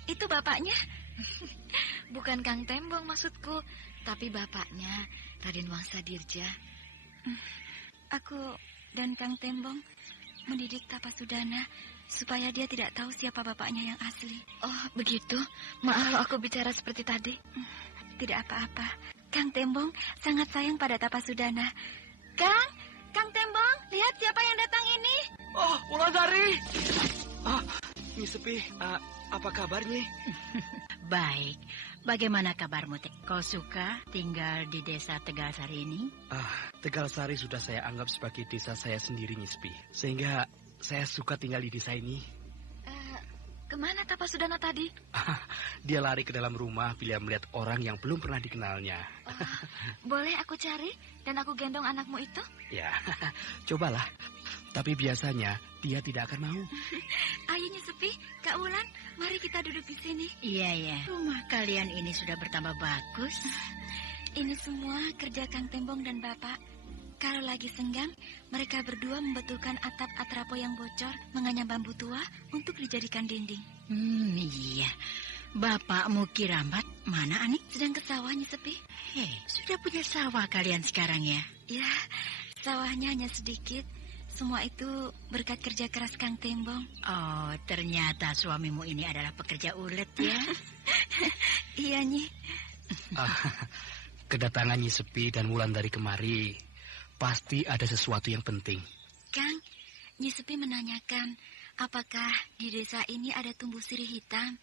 Itu bapaknya? Bukan Kang Tembong maksudku, tapi bapaknya Raden Wangsa Dirja. Aku dan Kang Tembong mendidik Tapasudana supaya dia tidak tahu siapa bapaknya yang asli. Oh, begitu. Maaf kalau aku bicara seperti tadi. Tidak apa-apa. Kang Tembong sangat sayang pada Tapasudana. Kang Tembong, lihat siapa yang datang ini. Oh, Wulandari. Nyi Sepi, apa kabarnya? Baik. Bagaimana kabarmu? Kau suka tinggal di desa Tegalsari ini? Tegalsari sudah saya anggap sebagai desa saya sendiri, Nyi Sepi. Sehingga saya suka tinggal di desa ini. Kemana Tapasudana tadi? Dia lari ke dalam rumah bila melihat orang yang belum pernah dikenalnya. Boleh aku cari dan aku gendong anakmu itu? Ya, cobalah. Tapi biasanya dia tidak akan mau. Ayo Nyi Sepi, Kak Wulan, mari kita duduk di sini. Iya. Rumah kalian ini sudah bertambah bagus. Ini semua kerja Kang Tembong dan Bapak. Kalau lagi senggang, mereka berdua membetulkan atap atrapo yang bocor, menganyam bambu tua untuk dijadikan dinding. Iya. Bapakmu Kiramat mana, Ani? Sedang ke sawah, Nyi Sepi. Sudah punya sawah kalian sekarang ya? Ya, sawahnya hanya sedikit. Semua itu berkat kerja keras Kang Tembong. Oh, ternyata suamimu ini adalah pekerja ulet ya? Iya, Nyi. Kedatangan Nyi Sepi dan Wulandari kemari pasti ada sesuatu yang penting. Kang, Nyi Sepi menanyakan, apakah di desa ini ada tumbuh sirih hitam?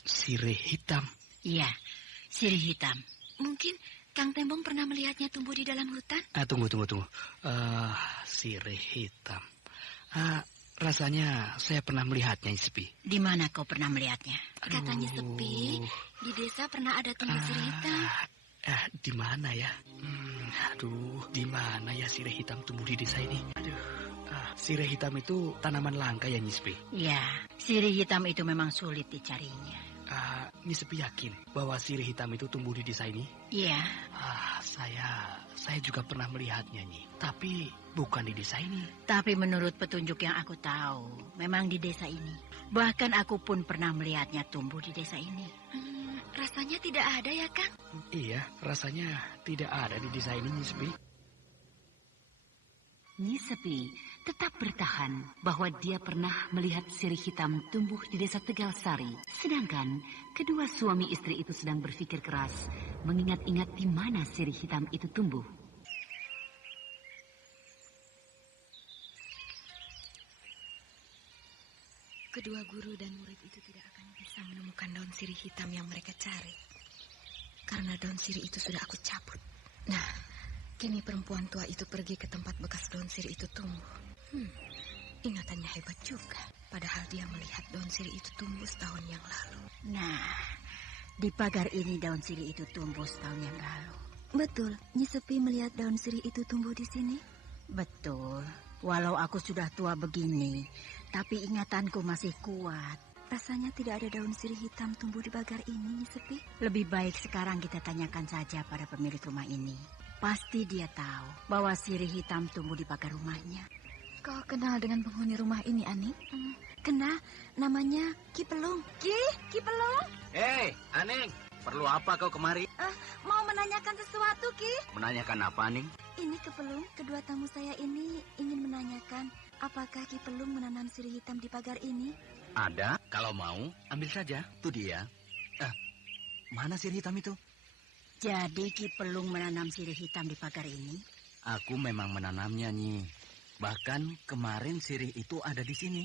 Sirih hitam? Iya, sirih hitam. Mungkin Kang Tembong pernah melihatnya tumbuh di dalam hutan? Tunggu. Sirih hitam. Rasanya saya pernah melihatnya, Nyi Sepi. Di mana kau pernah melihatnya? Kata Nyi Sepi, di desa pernah ada tumbuh sirih hitam. Di mana ya? Di mana ya sirih hitam tumbuh di desa ini? Sirih hitam itu tanaman langka ya, Nyi Sepi? Ya, sirih hitam itu memang sulit dicarinya. Nyi Sepi yakin bahwa sirih hitam itu tumbuh di desa ini? Iya. Saya juga pernah melihatnya, Nyi. Tapi bukan di desa ini. Tapi menurut petunjuk yang aku tahu, memang di desa ini. Bahkan aku pun pernah melihatnya tumbuh di desa ini. Rasanya tidak ada ya, Kang? Iya, rasanya tidak ada di desa ini, Nyi Sepi. Nyi Sepi tetap bertahan bahwa dia pernah melihat sirih hitam tumbuh di desa Tegalsari. Sedangkan kedua suami istri itu sedang berpikir keras, mengingat-ingat di mana sirih hitam itu tumbuh. Kedua guru dan murid itu tidak akan bisa menemukan daun sirih hitam yang mereka cari. Karena daun sirih itu sudah aku cabut. Nah, kini perempuan tua itu pergi ke tempat bekas daun sirih itu tumbuh. Ingatannya hebat juga. Padahal dia melihat daun sirih itu tumbuh setahun yang lalu. Nah, di pagar ini daun sirih itu tumbuh setahun yang lalu. Betul, Nyi Sepi melihat daun sirih itu tumbuh di sini? Betul. Walau aku sudah tua begini, tapi ingatanku masih kuat. Rasanya tidak ada daun sirih hitam tumbuh di pagar ini, Nyi Sepi. Lebih baik sekarang kita tanyakan saja pada pemilik rumah ini. Pasti dia tahu bahwa sirih hitam tumbuh di pagar rumahnya. Kau kenal dengan penghuni rumah ini, Ani? Kenal, namanya Ki Pelung. Ki Pelung? Hei, Aning, perlu apa kau kemari? Mau menanyakan sesuatu, Ki. Menanyakan apa, Aning? Ini Ki Pelung, kedua tamu saya ini ingin menanyakan apakah Ki Pelung menanam sirih hitam di pagar ini? Ada, kalau mau, ambil saja. Itu dia. Mana sirih hitam itu? Jadi Ki Pelung menanam sirih hitam di pagar ini? Aku memang menanamnya, Nyi. Bahkan kemarin sirih itu ada di sini.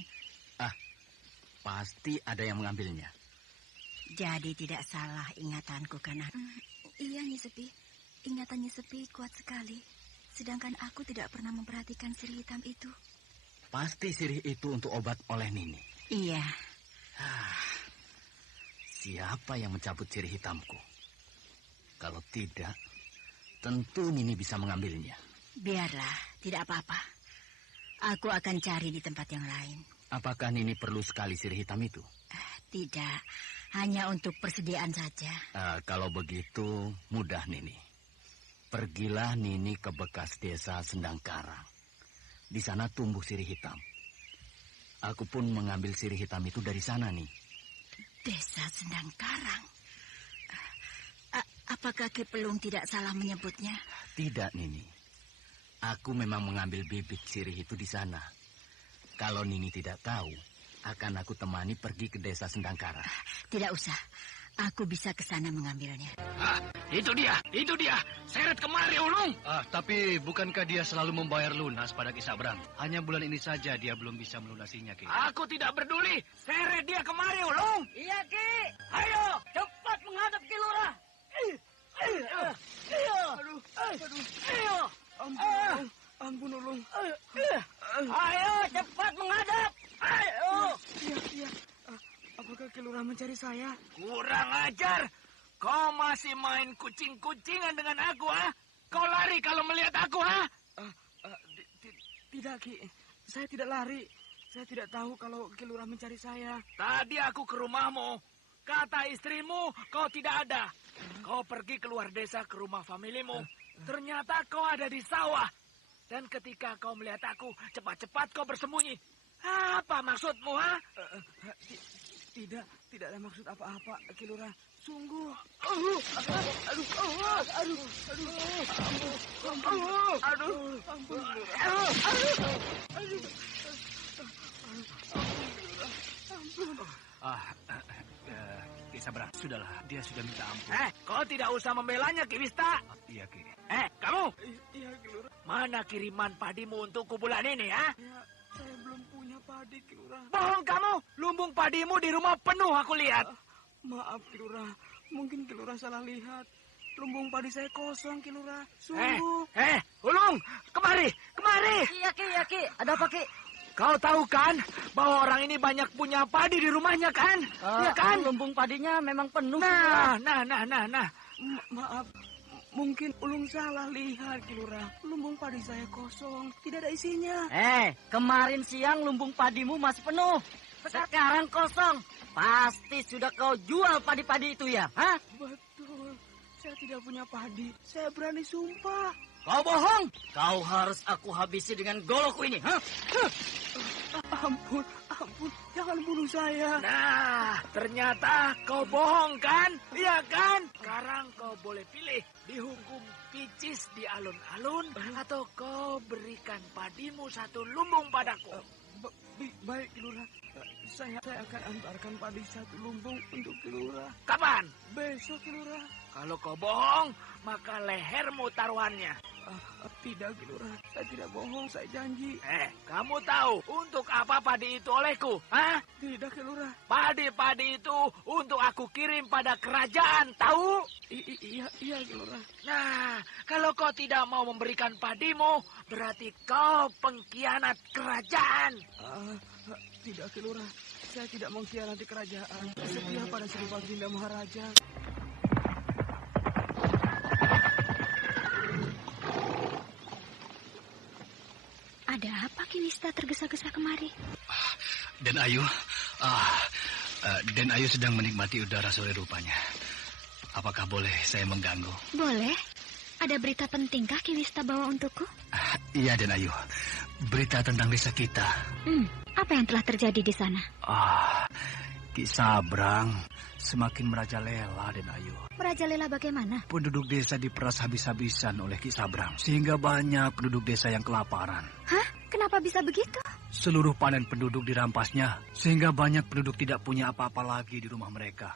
Pasti ada yang mengambilnya. Jadi tidak salah ingatanku, kan? Iya, Nyi Sepi. Ingatan Nyi Sepi kuat sekali. Sedangkan aku tidak pernah memperhatikan sirih hitam itu. Pasti sirih itu untuk obat oleh Nini. Iya. Siapa yang mencabut sirih hitamku? Kalau tidak, tentu Nini bisa mengambilnya. Biarlah, tidak apa-apa. Aku akan cari di tempat yang lain. Apakah Nini perlu sekali sirih hitam itu? Tidak, hanya untuk persediaan saja. Kalau begitu, mudah, Nini. Pergilah Nini ke bekas desa Sendangkarang. Di sana tumbuh sirih hitam. Aku pun mengambil sirih hitam itu dari sana, nih. Desa Sendangkarang. Apakah Ki Pelung tidak salah menyebutnya? Tidak, Nini. Aku memang mengambil bibit sirih itu di sana. Kalau Nini tidak tahu, akan aku temani pergi ke desa Sendangkarang. Tidak usah. Aku bisa ke sana mengambilnya. Itu dia. Seret kemari, Ulung. Tapi bukankah dia selalu membayar lunas pada Ki Sabrang? Hanya bulan ini saja dia belum bisa melunasinya, Ki. Aku tidak peduli. Seret dia kemari, Ulung. Iya, Ki. Ayo, cepat menghadap Ki Lurah. Ampun, Ulung. Ayo, cepat menghadap. Ayo. Iya. Apakah Ki Lurah mencari saya? Kurang ajar. Kau masih main kucing-kucingan dengan aku, ha? Kau lari kalau melihat aku, ha? Tidak, Ki. Saya tidak lari. Saya tidak tahu kalau Ki Lurah mencari saya. Tadi aku ke rumahmu. Kata istrimu, kau tidak ada. Kau pergi keluar desa ke rumah familimu. Ternyata kau ada di sawah. Dan ketika kau melihat aku, cepat-cepat kau bersembunyi. Apa maksudmu, ha? Tidak ada maksud apa-apa, Ki Lurah. Sungguh. Ki Sabrang, sudahlah. Dia sudah minta ampun. Kau tidak usah membelanya, Ki Wista. Iya, Ki. Kamu. Iya, Ki Lurah. Mana kiriman padimu untukku bulan ini, ha? Ya, saya belum punya padi, Ki Lurah. Bohong kamu. Lumbung padimu di rumah penuh aku lihat. Maaf, Ki Lurah. Mungkin Ki Lurah salah lihat. Lumbung padi saya kosong, Ki Lurah. Sungguh. Ulung, kemari. Iya, Ki. Ada apa, Ki? Kau tahu kan bahwa orang ini banyak punya padi di rumahnya, kan? Iya kan? Lumbung padinya memang penuh. Nah. Maaf. Mungkin Ulung salah lihat, Ki Lurah. Lumbung padi saya kosong. Tidak ada isinya. Kemarin siang lumbung padimu masih penuh. Sekarang kosong. Pasti sudah kau jual padi-padi itu ya? Hah? Betul. Saya tidak punya padi. Saya berani sumpah. Kau bohong. Kau harus aku habisi dengan golokku ini. Hah? Ampun. Jangan bunuh saya. Nah, ternyata kau bohong, kan? Iya kan? Sekarang kau boleh pilih. Dihukum picis di alun-alun atau kau berikan padimu satu lumbung padaku. Baik, Ki Lurah. Saya akan antarkan padi satu lumbung untuk Ki Lurah. Kapan? Besok, Ki Lurah. Kalau kau bohong, maka lehermu taruhannya. Tidak, Ki Lurah. Saya tidak bohong, saya janji. Kamu tahu untuk apa padi itu olehku? Hah? Tidak, Ki Lurah. Padi-padi itu untuk aku kirim pada kerajaan, tahu? Iya, Ki Lurah. Nah, kalau kau tidak mau memberikan padimu, berarti kau pengkhianat kerajaan. Tidak, Ki Lurah. Saya tidak mengkhianati kerajaan. Setia pada Sri Baginda Maharaja. Ada apa Ki Wista tergesa-gesa kemari? Den Ayu sedang menikmati udara sore rupanya. Apakah boleh saya mengganggu? Boleh. Ada berita pentingkah Ki Wista bawa untukku? Iya, Den Ayu. Berita tentang desa kita. Apa yang telah terjadi di sana? Ki Sabrang semakin merajalela, Den Ayu. Merajalela bagaimana? Penduduk desa diperas habis-habisan oleh Ki Sabrang, sehingga banyak penduduk desa yang kelaparan. Hah? Kenapa bisa begitu? Seluruh panen penduduk dirampasnya, sehingga banyak penduduk tidak punya apa-apa lagi di rumah mereka.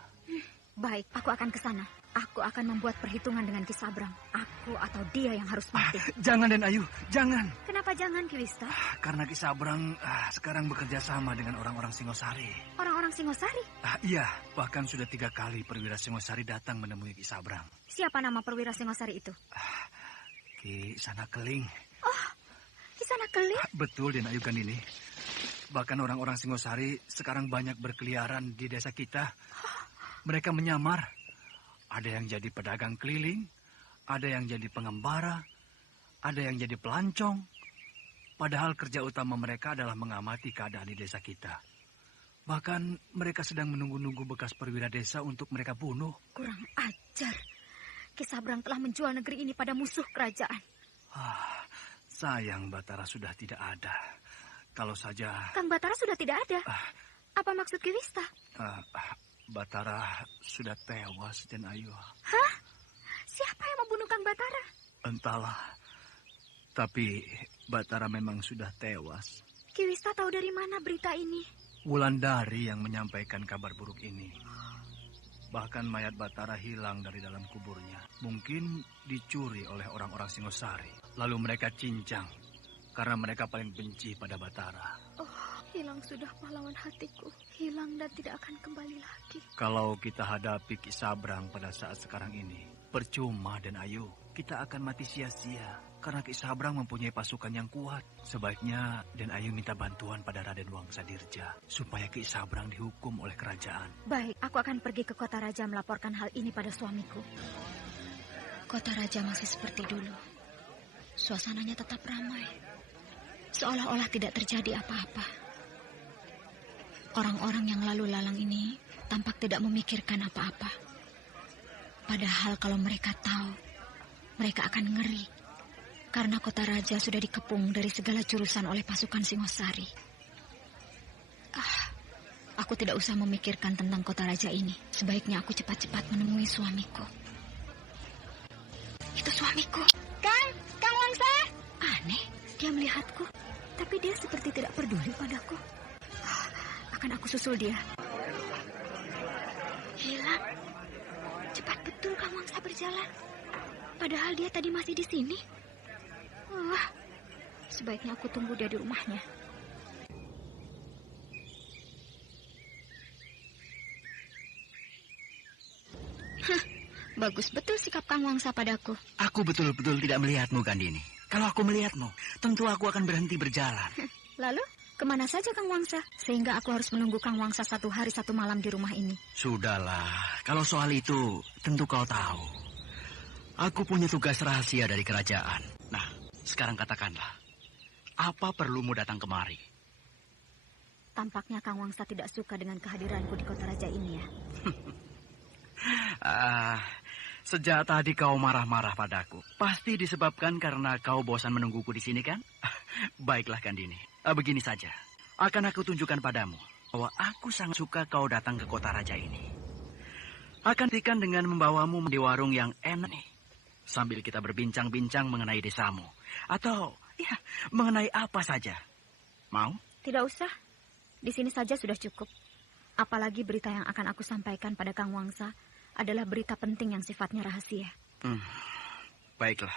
Baik, aku akan ke sana. Aku akan membuat perhitungan dengan Ki Sabrang. Aku atau dia yang harus mati. Jangan, Den Ayu, jangan. Kenapa jangan, Ki Wista? Karena Ki Sabrang sekarang bekerja sama dengan orang-orang Singosari. Orang-orang Singosari? Iya, bahkan sudah 3 kali perwira Singosari datang menemui Ki Sabrang. Siapa nama perwira Singosari itu? Ki Sanakeling. Oh, Ki Sanakeling? Betul, Den Ayu kan ini. Bahkan orang-orang Singosari sekarang banyak berkeliaran di desa kita. Mereka menyamar. Ada yang jadi pedagang keliling, ada yang jadi pengembara, ada yang jadi pelancong. Padahal kerja utama mereka adalah mengamati keadaan di desa kita. Bahkan mereka sedang menunggu-nunggu bekas perwira desa untuk mereka bunuh. Kurang ajar. Ki Sabrang telah menjual negeri ini pada musuh kerajaan. Sayang Batara sudah tidak ada. Kalau saja... Kang Batara sudah tidak ada. Apa maksud Ki Wista? Batara sudah tewas, Den Ayu. Hah? Siapa yang membunuh Kang Batara? Entahlah. Tapi Batara memang sudah tewas. Ki Wista tahu dari mana berita ini? Wulandari yang menyampaikan kabar buruk ini. Bahkan mayat Batara hilang dari dalam kuburnya. Mungkin dicuri oleh orang-orang Singosari. Lalu mereka cincang karena mereka paling benci pada Batara. Hilang sudah pahlawan hatiku. Hilang dan tidak akan kembali lagi. Kalau kita hadapi Ki Sabrang pada saat sekarang ini, percuma Den Ayu. Kita akan mati sia-sia karena Ki Sabrang mempunyai pasukan yang kuat. Sebaiknya Den Ayu minta bantuan pada Raden Wangsa Dirja supaya Ki Sabrang dihukum oleh kerajaan. Baik, aku akan pergi ke kota raja melaporkan hal ini pada suamiku. Kota raja masih seperti dulu. Suasananya tetap ramai. Seolah-olah tidak terjadi apa-apa. Orang-orang yang lalu lalang ini tampak tidak memikirkan apa-apa. Padahal kalau mereka tahu, mereka akan ngeri. Karena kota raja sudah dikepung dari segala jurusan oleh pasukan Singosari. Aku tidak usah memikirkan tentang kota raja ini. Sebaiknya aku cepat-cepat menemui suamiku. Itu suamiku. Kang Wangsa. Aneh, dia melihatku. Tapi dia seperti tidak peduli padaku. Akan aku susul dia. Hilang. Cepat betul Kang Wangsa berjalan. Padahal dia tadi masih di sini. Sebaiknya aku tunggu dia di rumahnya. Bagus betul sikap Kang Wangsa padaku. Aku betul-betul tidak melihatmu, Kandini. Kalau aku melihatmu, tentu aku akan berhenti berjalan. Lalu, kemana saja Kang Wangsa? Sehingga aku harus menunggu Kang Wangsa 1 hari 1 malam di rumah ini. Sudahlah, kalau soal itu tentu kau tahu. Aku punya tugas rahasia dari kerajaan. Nah, sekarang katakanlah, apa perlumu datang kemari? Tampaknya Kang Wangsa tidak suka dengan kehadiranku di kota raja ini ya. Sejak tadi kau marah-marah padaku. Pasti disebabkan karena kau bosan menungguku di sini kan? Baiklah Kandini, begini saja. Akan aku tunjukkan padamu bahwa aku sangat suka kau datang ke kota raja ini. Akan tikan dengan membawamu di warung yang enak nih. Sambil kita berbincang-bincang mengenai desamu. Atau ya mengenai apa saja. Mau? Tidak usah. Di sini saja sudah cukup. Apalagi berita yang akan aku sampaikan pada Kang Wangsa adalah berita penting yang sifatnya rahasia. Baiklah.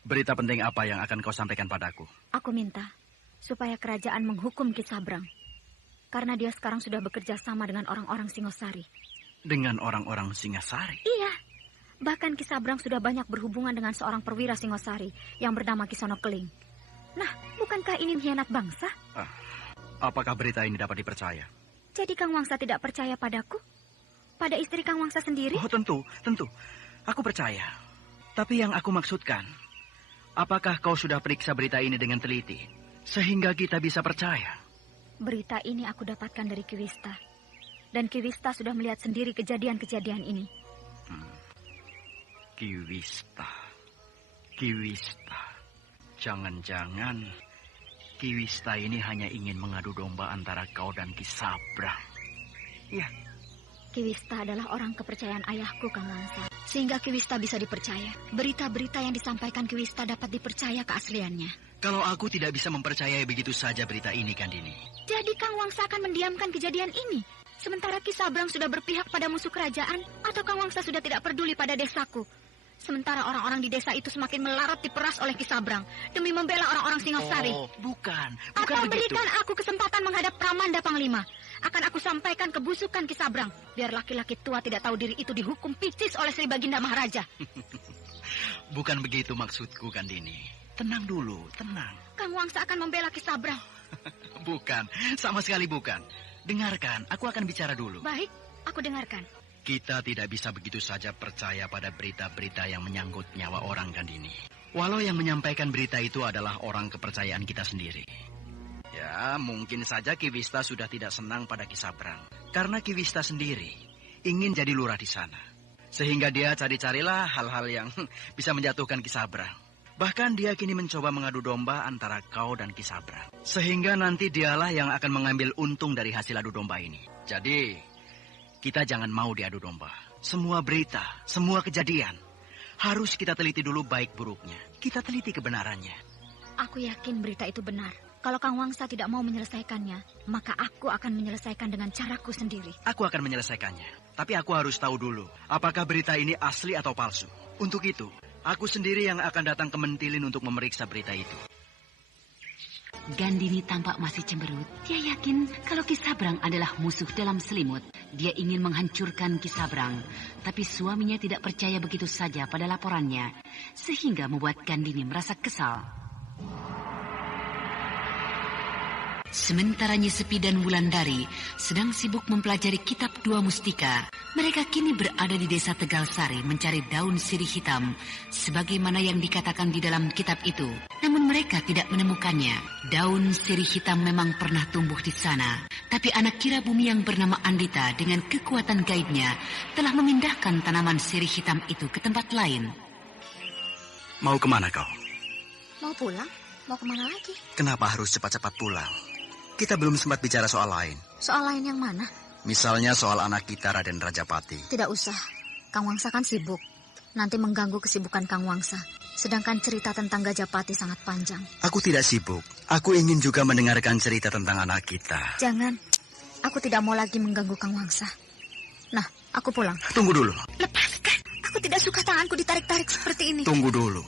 Berita penting apa yang akan kau sampaikan padaku? Aku minta supaya kerajaan menghukum Ki Sabrang. Karena dia sekarang sudah bekerja sama dengan orang-orang Singosari. Dengan orang-orang Singasari? Iya. Bahkan Ki Sabrang sudah banyak berhubungan dengan seorang perwira Singosari yang bernama Ki Sonokeling. Nah, bukankah ini mengkhianat bangsa? Apakah berita ini dapat dipercaya? Jadi Kang Wangsa tidak percaya padaku? Pada istri Kang Wangsa sendiri? Oh, tentu. Aku percaya. Tapi yang aku maksudkan, apakah kau sudah periksa berita ini dengan teliti? Sehingga kita bisa percaya. Berita ini aku dapatkan dari Ki Wista. Dan Ki Wista sudah melihat sendiri kejadian-kejadian ini. Ki Wista. Jangan-jangan Ki Wista ini hanya ingin mengadu domba antara kau dan Ki Sabrang. Ya. Ki Wista adalah orang kepercayaan ayahku, Kang Wangsa. Sehingga Ki Wista bisa dipercaya. Berita-berita yang disampaikan Ki Wista dapat dipercaya keasliannya. Kalau aku tidak bisa mempercayai begitu saja berita ini, Kandini. Jadi Kang Wangsa akan mendiamkan kejadian ini? Sementara Ki Sabrang sudah berpihak pada musuh kerajaan? Atau Kang Wangsa sudah tidak peduli pada desaku? Sementara orang-orang di desa itu semakin melarat diperas oleh Ki Sabrang demi membela orang-orang Singosari. Oh, bukan Atau begitu. berikan aku kesempatan menghadap Pramanda Panglima. Akan aku sampaikan kebusukan Ki Sabrang. Biar laki-laki tua tidak tahu diri itu dihukum picis oleh Sri Baginda Maharaja. Bukan begitu maksudku, Kandini. Tenang dulu, tenang. Kang Wangsa akan membela Ki Sabrang. Bukan, sama sekali bukan. Dengarkan, aku akan bicara dulu. Baik, aku dengarkan. Kita tidak bisa begitu saja percaya pada berita-berita yang menyangkut nyawa orang, Kandini. Walau yang menyampaikan berita itu adalah orang kepercayaan kita sendiri. Ya, mungkin saja Ki Wista sudah tidak senang pada Ki Sabrang. Karena Ki Wista sendiri ingin jadi lurah di sana. Sehingga dia cari-carilah hal-hal yang bisa menjatuhkan Kisabrang. Bahkan dia kini mencoba mengadu domba antara kau dan Kisabrang. Sehingga nanti dialah yang akan mengambil untung dari hasil adu domba ini. Jadi, kita jangan mau diadu domba. Semua berita, semua kejadian, harus kita teliti dulu baik buruknya. Kita teliti kebenarannya. Aku yakin berita itu benar. Kalau Kang Wangsa tidak mau menyelesaikannya, maka aku akan menyelesaikan dengan caraku sendiri. Aku akan menyelesaikannya. Tapi aku harus tahu dulu, apakah berita ini asli atau palsu. Untuk itu, aku sendiri yang akan datang ke Mentilin untuk memeriksa berita itu. Gandini tampak masih cemberut. Dia yakin kalau Kisabrang adalah musuh dalam selimut. Dia ingin menghancurkan Kisabrang. Tapi suaminya tidak percaya begitu saja pada laporannya. Sehingga membuat Gandini merasa kesal. Sementara Nyesepi dan Wulandari sedang sibuk mempelajari kitab Dua Mustika, mereka kini berada di desa Tegal Sari mencari daun sirih hitam, sebagaimana yang dikatakan di dalam kitab itu. Namun mereka tidak menemukannya. Daun sirih hitam memang pernah tumbuh di sana, tapi anak kira bumi yang bernama Andita dengan kekuatan gaibnya telah memindahkan tanaman sirih hitam itu ke tempat lain. Mau kemana kau? Mau pulang? Mau kemana lagi? Kenapa harus cepat-cepat pulang? Kita belum sempat bicara soal lain. Soal lain yang mana? Misalnya soal anak kita Raden Rajapati. Tidak usah. Kang Wangsa kan sibuk. Nanti mengganggu kesibukan Kang Wangsa. Sedangkan cerita tentang Gajapati sangat panjang. Aku tidak sibuk. Aku ingin juga mendengarkan cerita tentang anak kita. Jangan. Aku tidak mau lagi mengganggu Kang Wangsa. Nah, aku pulang. Tunggu dulu. Lepaskan. Aku tidak suka tanganku ditarik-tarik seperti ini. Tunggu dulu.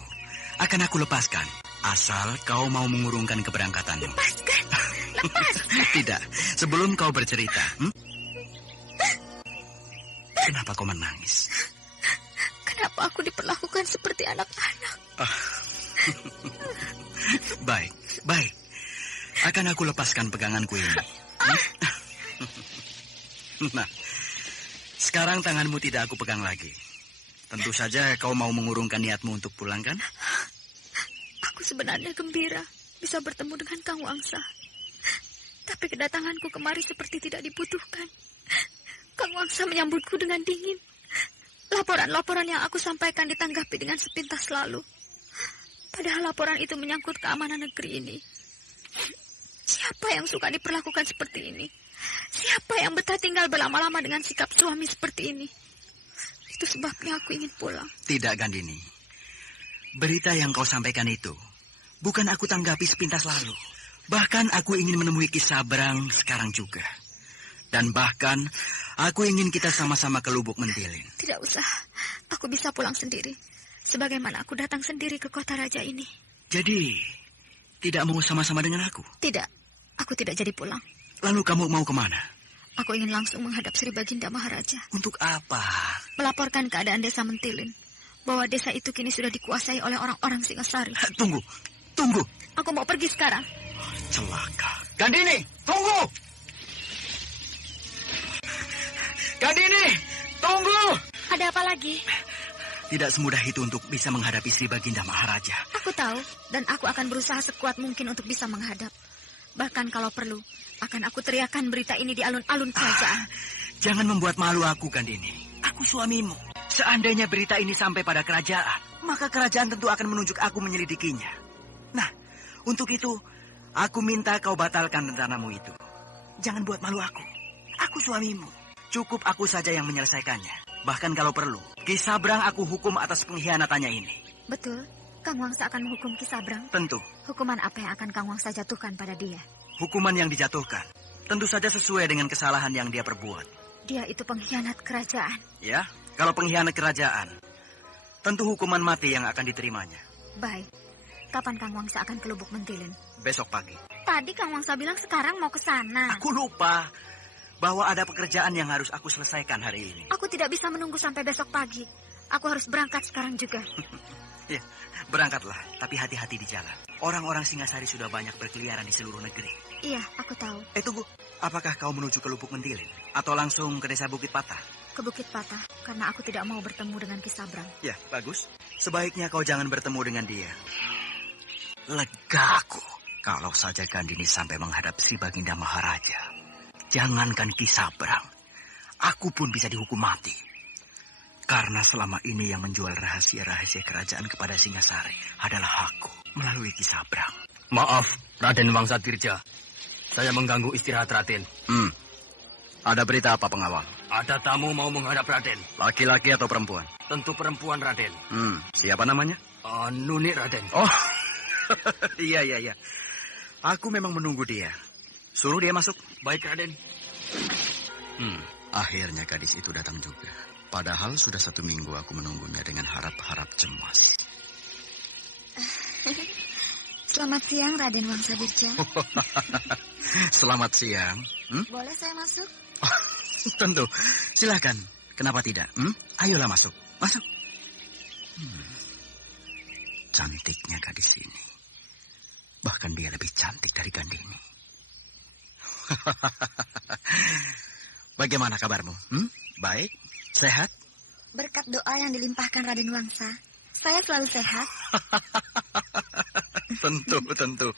Akan aku lepaskan. Asal kau mau mengurungkan keberangkatanmu. Lepaskan. Lepas. Tidak. Sebelum kau bercerita. Kenapa kau menangis? Kenapa aku diperlakukan seperti anak-anak? Baik, baik. Akan aku lepaskan peganganku ini. Nah, sekarang tanganmu tidak aku pegang lagi. Tentu saja kau mau mengurungkan niatmu untuk pulang, kan? Aku sebenarnya gembira bisa bertemu dengan Kang Wangsa. Tapi kedatanganku kemari seperti tidak dibutuhkan. Kang Wangsa menyambutku dengan dingin. Laporan-laporan yang aku sampaikan ditanggapi dengan sepintas lalu. Padahal laporan itu menyangkut keamanan negeri ini. Siapa yang suka diperlakukan seperti ini? Siapa yang betah tinggal berlama-lama dengan sikap suami seperti ini? Itu sebabnya aku ingin pulang. Tidak, Gandini. Berita yang kau sampaikan itu bukan aku tanggapi sepintas lalu. Bahkan aku ingin menemui Kisabrang sekarang juga. Dan bahkan aku ingin kita sama-sama ke Lubuk Mentilin. Tidak usah. Aku bisa pulang sendiri. Sebagaimana aku datang sendiri ke kota raja ini. Jadi, tidak mau sama-sama dengan aku? Tidak. Aku tidak jadi pulang. Lalu kamu mau kemana? Aku ingin langsung menghadap Sri Baginda Maharaja. Untuk apa? Melaporkan keadaan desa Mentilin. Bahwa desa itu kini sudah dikuasai oleh orang-orang Singasari. Tunggu. Tunggu. Aku mau pergi sekarang. Celaka. Gandini, tunggu! Gandini, tunggu! Ada apa lagi? Tidak semudah itu untuk bisa menghadapi Sri Baginda Maharaja. Aku tahu, dan aku akan berusaha sekuat mungkin untuk bisa menghadap. Bahkan kalau perlu, akan aku teriakkan berita ini di alun-alun kerajaan. Jangan membuat malu aku, Gandini. Aku suamimu. Seandainya berita ini sampai pada kerajaan, maka kerajaan tentu akan menunjuk aku menyelidikinya. Nah, untuk itu, aku minta kau batalkan rencanamu itu. Jangan buat malu aku. Aku suamimu. Cukup aku saja yang menyelesaikannya. Bahkan kalau perlu, Kisabrang aku hukum atas pengkhianatannya ini. Betul. Kang Wangsa akan menghukum Kisabrang? Tentu. Hukuman apa yang akan Kang Wangsa jatuhkan pada dia? Hukuman yang dijatuhkan tentu saja sesuai dengan kesalahan yang dia perbuat. Dia itu pengkhianat kerajaan. Ya, kalau pengkhianat kerajaan, tentu hukuman mati yang akan diterimanya. Baik. Kapan Kang Wangsa akan ke Lubuk Mentilin? Besok pagi. Tadi Kang Wangsa bilang sekarang mau ke sana. Aku lupa bahwa ada pekerjaan yang harus aku selesaikan hari ini. Aku tidak bisa menunggu sampai besok pagi. Aku harus berangkat sekarang juga. Ya, berangkatlah, tapi hati-hati di jalan. Orang-orang Singasari sudah banyak berkeliaran di seluruh negeri. Iya, aku tahu. Tunggu. Apakah kau menuju ke Lubuk Mentilin? Atau langsung ke desa Bukit Patah? Ke Bukit Patah, karena aku tidak mau bertemu dengan Kisabrang. Ya, bagus. Sebaiknya kau jangan bertemu dengan dia. Legaku. Kalau saja Gandini sampai menghadap Sri Baginda Maharaja. Jangankan Kisabrang, aku pun bisa dihukum mati. Karena selama ini yang menjual rahasia-rahasia kerajaan kepada Singasari adalah aku melalui Kisabrang. Maaf, Raden Wangsa Tirja. Saya mengganggu istirahat Raden. Ada berita apa, pengawal? Ada tamu mau menghadap Raden. Laki-laki atau perempuan? Tentu perempuan, Raden. Siapa namanya? Nuni, Raden. Oh, iya. Aku memang menunggu dia. Suruh dia masuk. Baik, Raden. Akhirnya gadis itu datang juga. Padahal sudah 1 minggu aku menunggunya dengan harap-harap cemas. Selamat siang, Raden Wangsa Dirja. Selamat siang. Boleh saya masuk? Tentu. Silakan. Kenapa tidak? Ayolah masuk. Masuk. Cantiknya gadis ini. Bahkan dia lebih cantik dari Gandini. Bagaimana kabarmu? Baik? Sehat? Berkat doa yang dilimpahkan Raden Wangsa, saya selalu sehat. Tentu.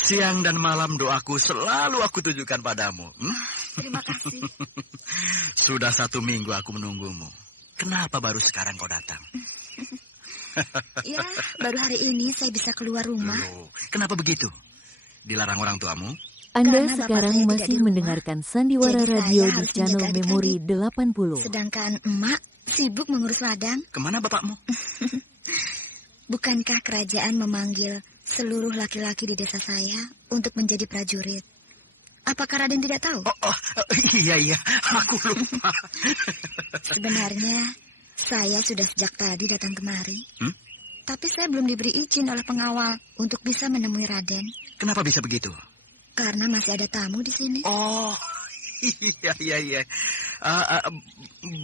Siang dan malam doaku selalu aku tujukan padamu. Terima kasih. Sudah 1 minggu aku menunggumu. Kenapa baru sekarang kau datang? Ya, baru hari ini saya bisa keluar rumah. Loh, kenapa begitu? Dilarang orang tuamu? Anda sekarang masih mendengarkan Sandiwara Radio di channel Memori 80. Sedangkan emak sibuk mengurus ladang. Kemana bapakmu? Bukankah kerajaan memanggil seluruh laki-laki di desa saya untuk menjadi prajurit? Apakah Raden tidak tahu? Iya, aku lupa. Sebenarnya saya sudah sejak tadi datang kemari. Tapi saya belum diberi izin oleh pengawal untuk bisa menemui Raden. Kenapa bisa begitu? Karena masih ada tamu di sini. Oh, iya.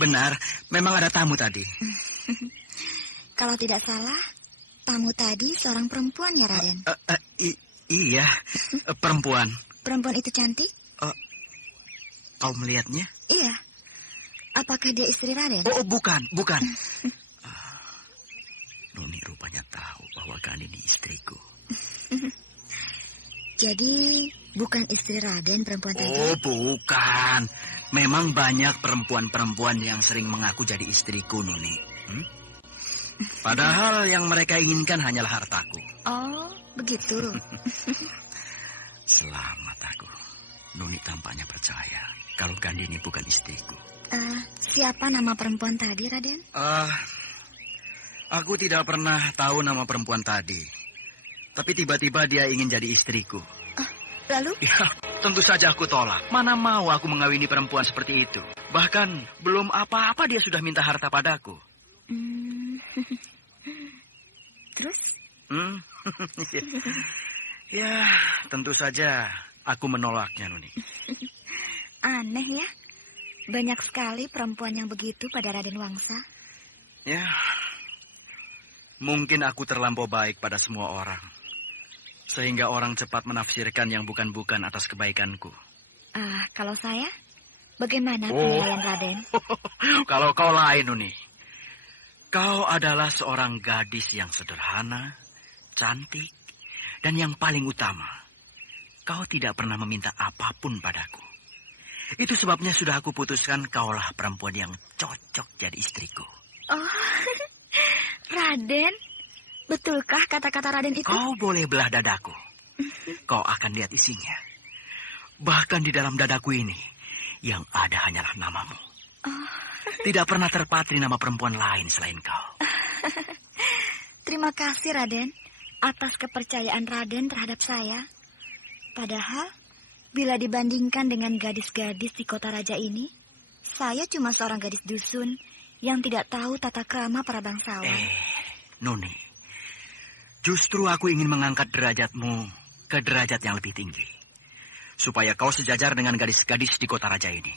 Benar, memang ada tamu tadi. Kalau tidak salah, tamu tadi seorang perempuan ya, Raden? Iya, perempuan. Perempuan itu cantik? Kau melihatnya? Iya. Apakah dia istri Raden? Oh, bukan. Nuni rupanya tahu bahwa Gandini istriku. Jadi, bukan istri Raden perempuan tadi? Oh, bukan. Memang banyak perempuan-perempuan yang sering mengaku jadi istriku, Nuni. Padahal yang mereka inginkan hanyalah hartaku. Oh, begitu. Selamat aku. Nuni tampaknya percaya kalau Gandini bukan istriku. Siapa nama perempuan tadi, Raden? Aku tidak pernah tahu nama perempuan tadi. Tapi tiba-tiba dia ingin jadi istriku. Lalu? Ya, tentu saja aku tolak. Mana mau aku mengawini perempuan seperti itu. Bahkan belum apa-apa dia sudah minta harta padaku. Terus? Ya, tentu saja aku menolaknya, Nuni. Aneh ya. Banyak sekali perempuan yang begitu pada Raden Wangsa. Ya, mungkin aku terlampau baik pada semua orang. Sehingga orang cepat menafsirkan yang bukan-bukan atas kebaikanku. Kalau saya, bagaimana penilaian Raden? Kalau kau lain, Nuni. Kau adalah seorang gadis yang sederhana, cantik, dan yang paling utama, kau tidak pernah meminta apapun padaku. Itu sebabnya sudah aku putuskan kaulah perempuan yang cocok jadi istriku. Oh, Raden, betulkah kata-kata Raden itu? Kau boleh belah dadaku. Kau akan lihat isinya. Bahkan di dalam dadaku ini, yang ada hanyalah namamu. Tidak pernah terpatri nama perempuan lain selain kau. Terima kasih, Raden, atas kepercayaan Raden terhadap saya. Padahal, bila dibandingkan dengan gadis-gadis di kota raja ini, saya cuma seorang gadis dusun yang tidak tahu tata krama para bangsawan. Nuni, justru aku ingin mengangkat derajatmu ke derajat yang lebih tinggi. Supaya kau sejajar dengan gadis-gadis di kota raja ini.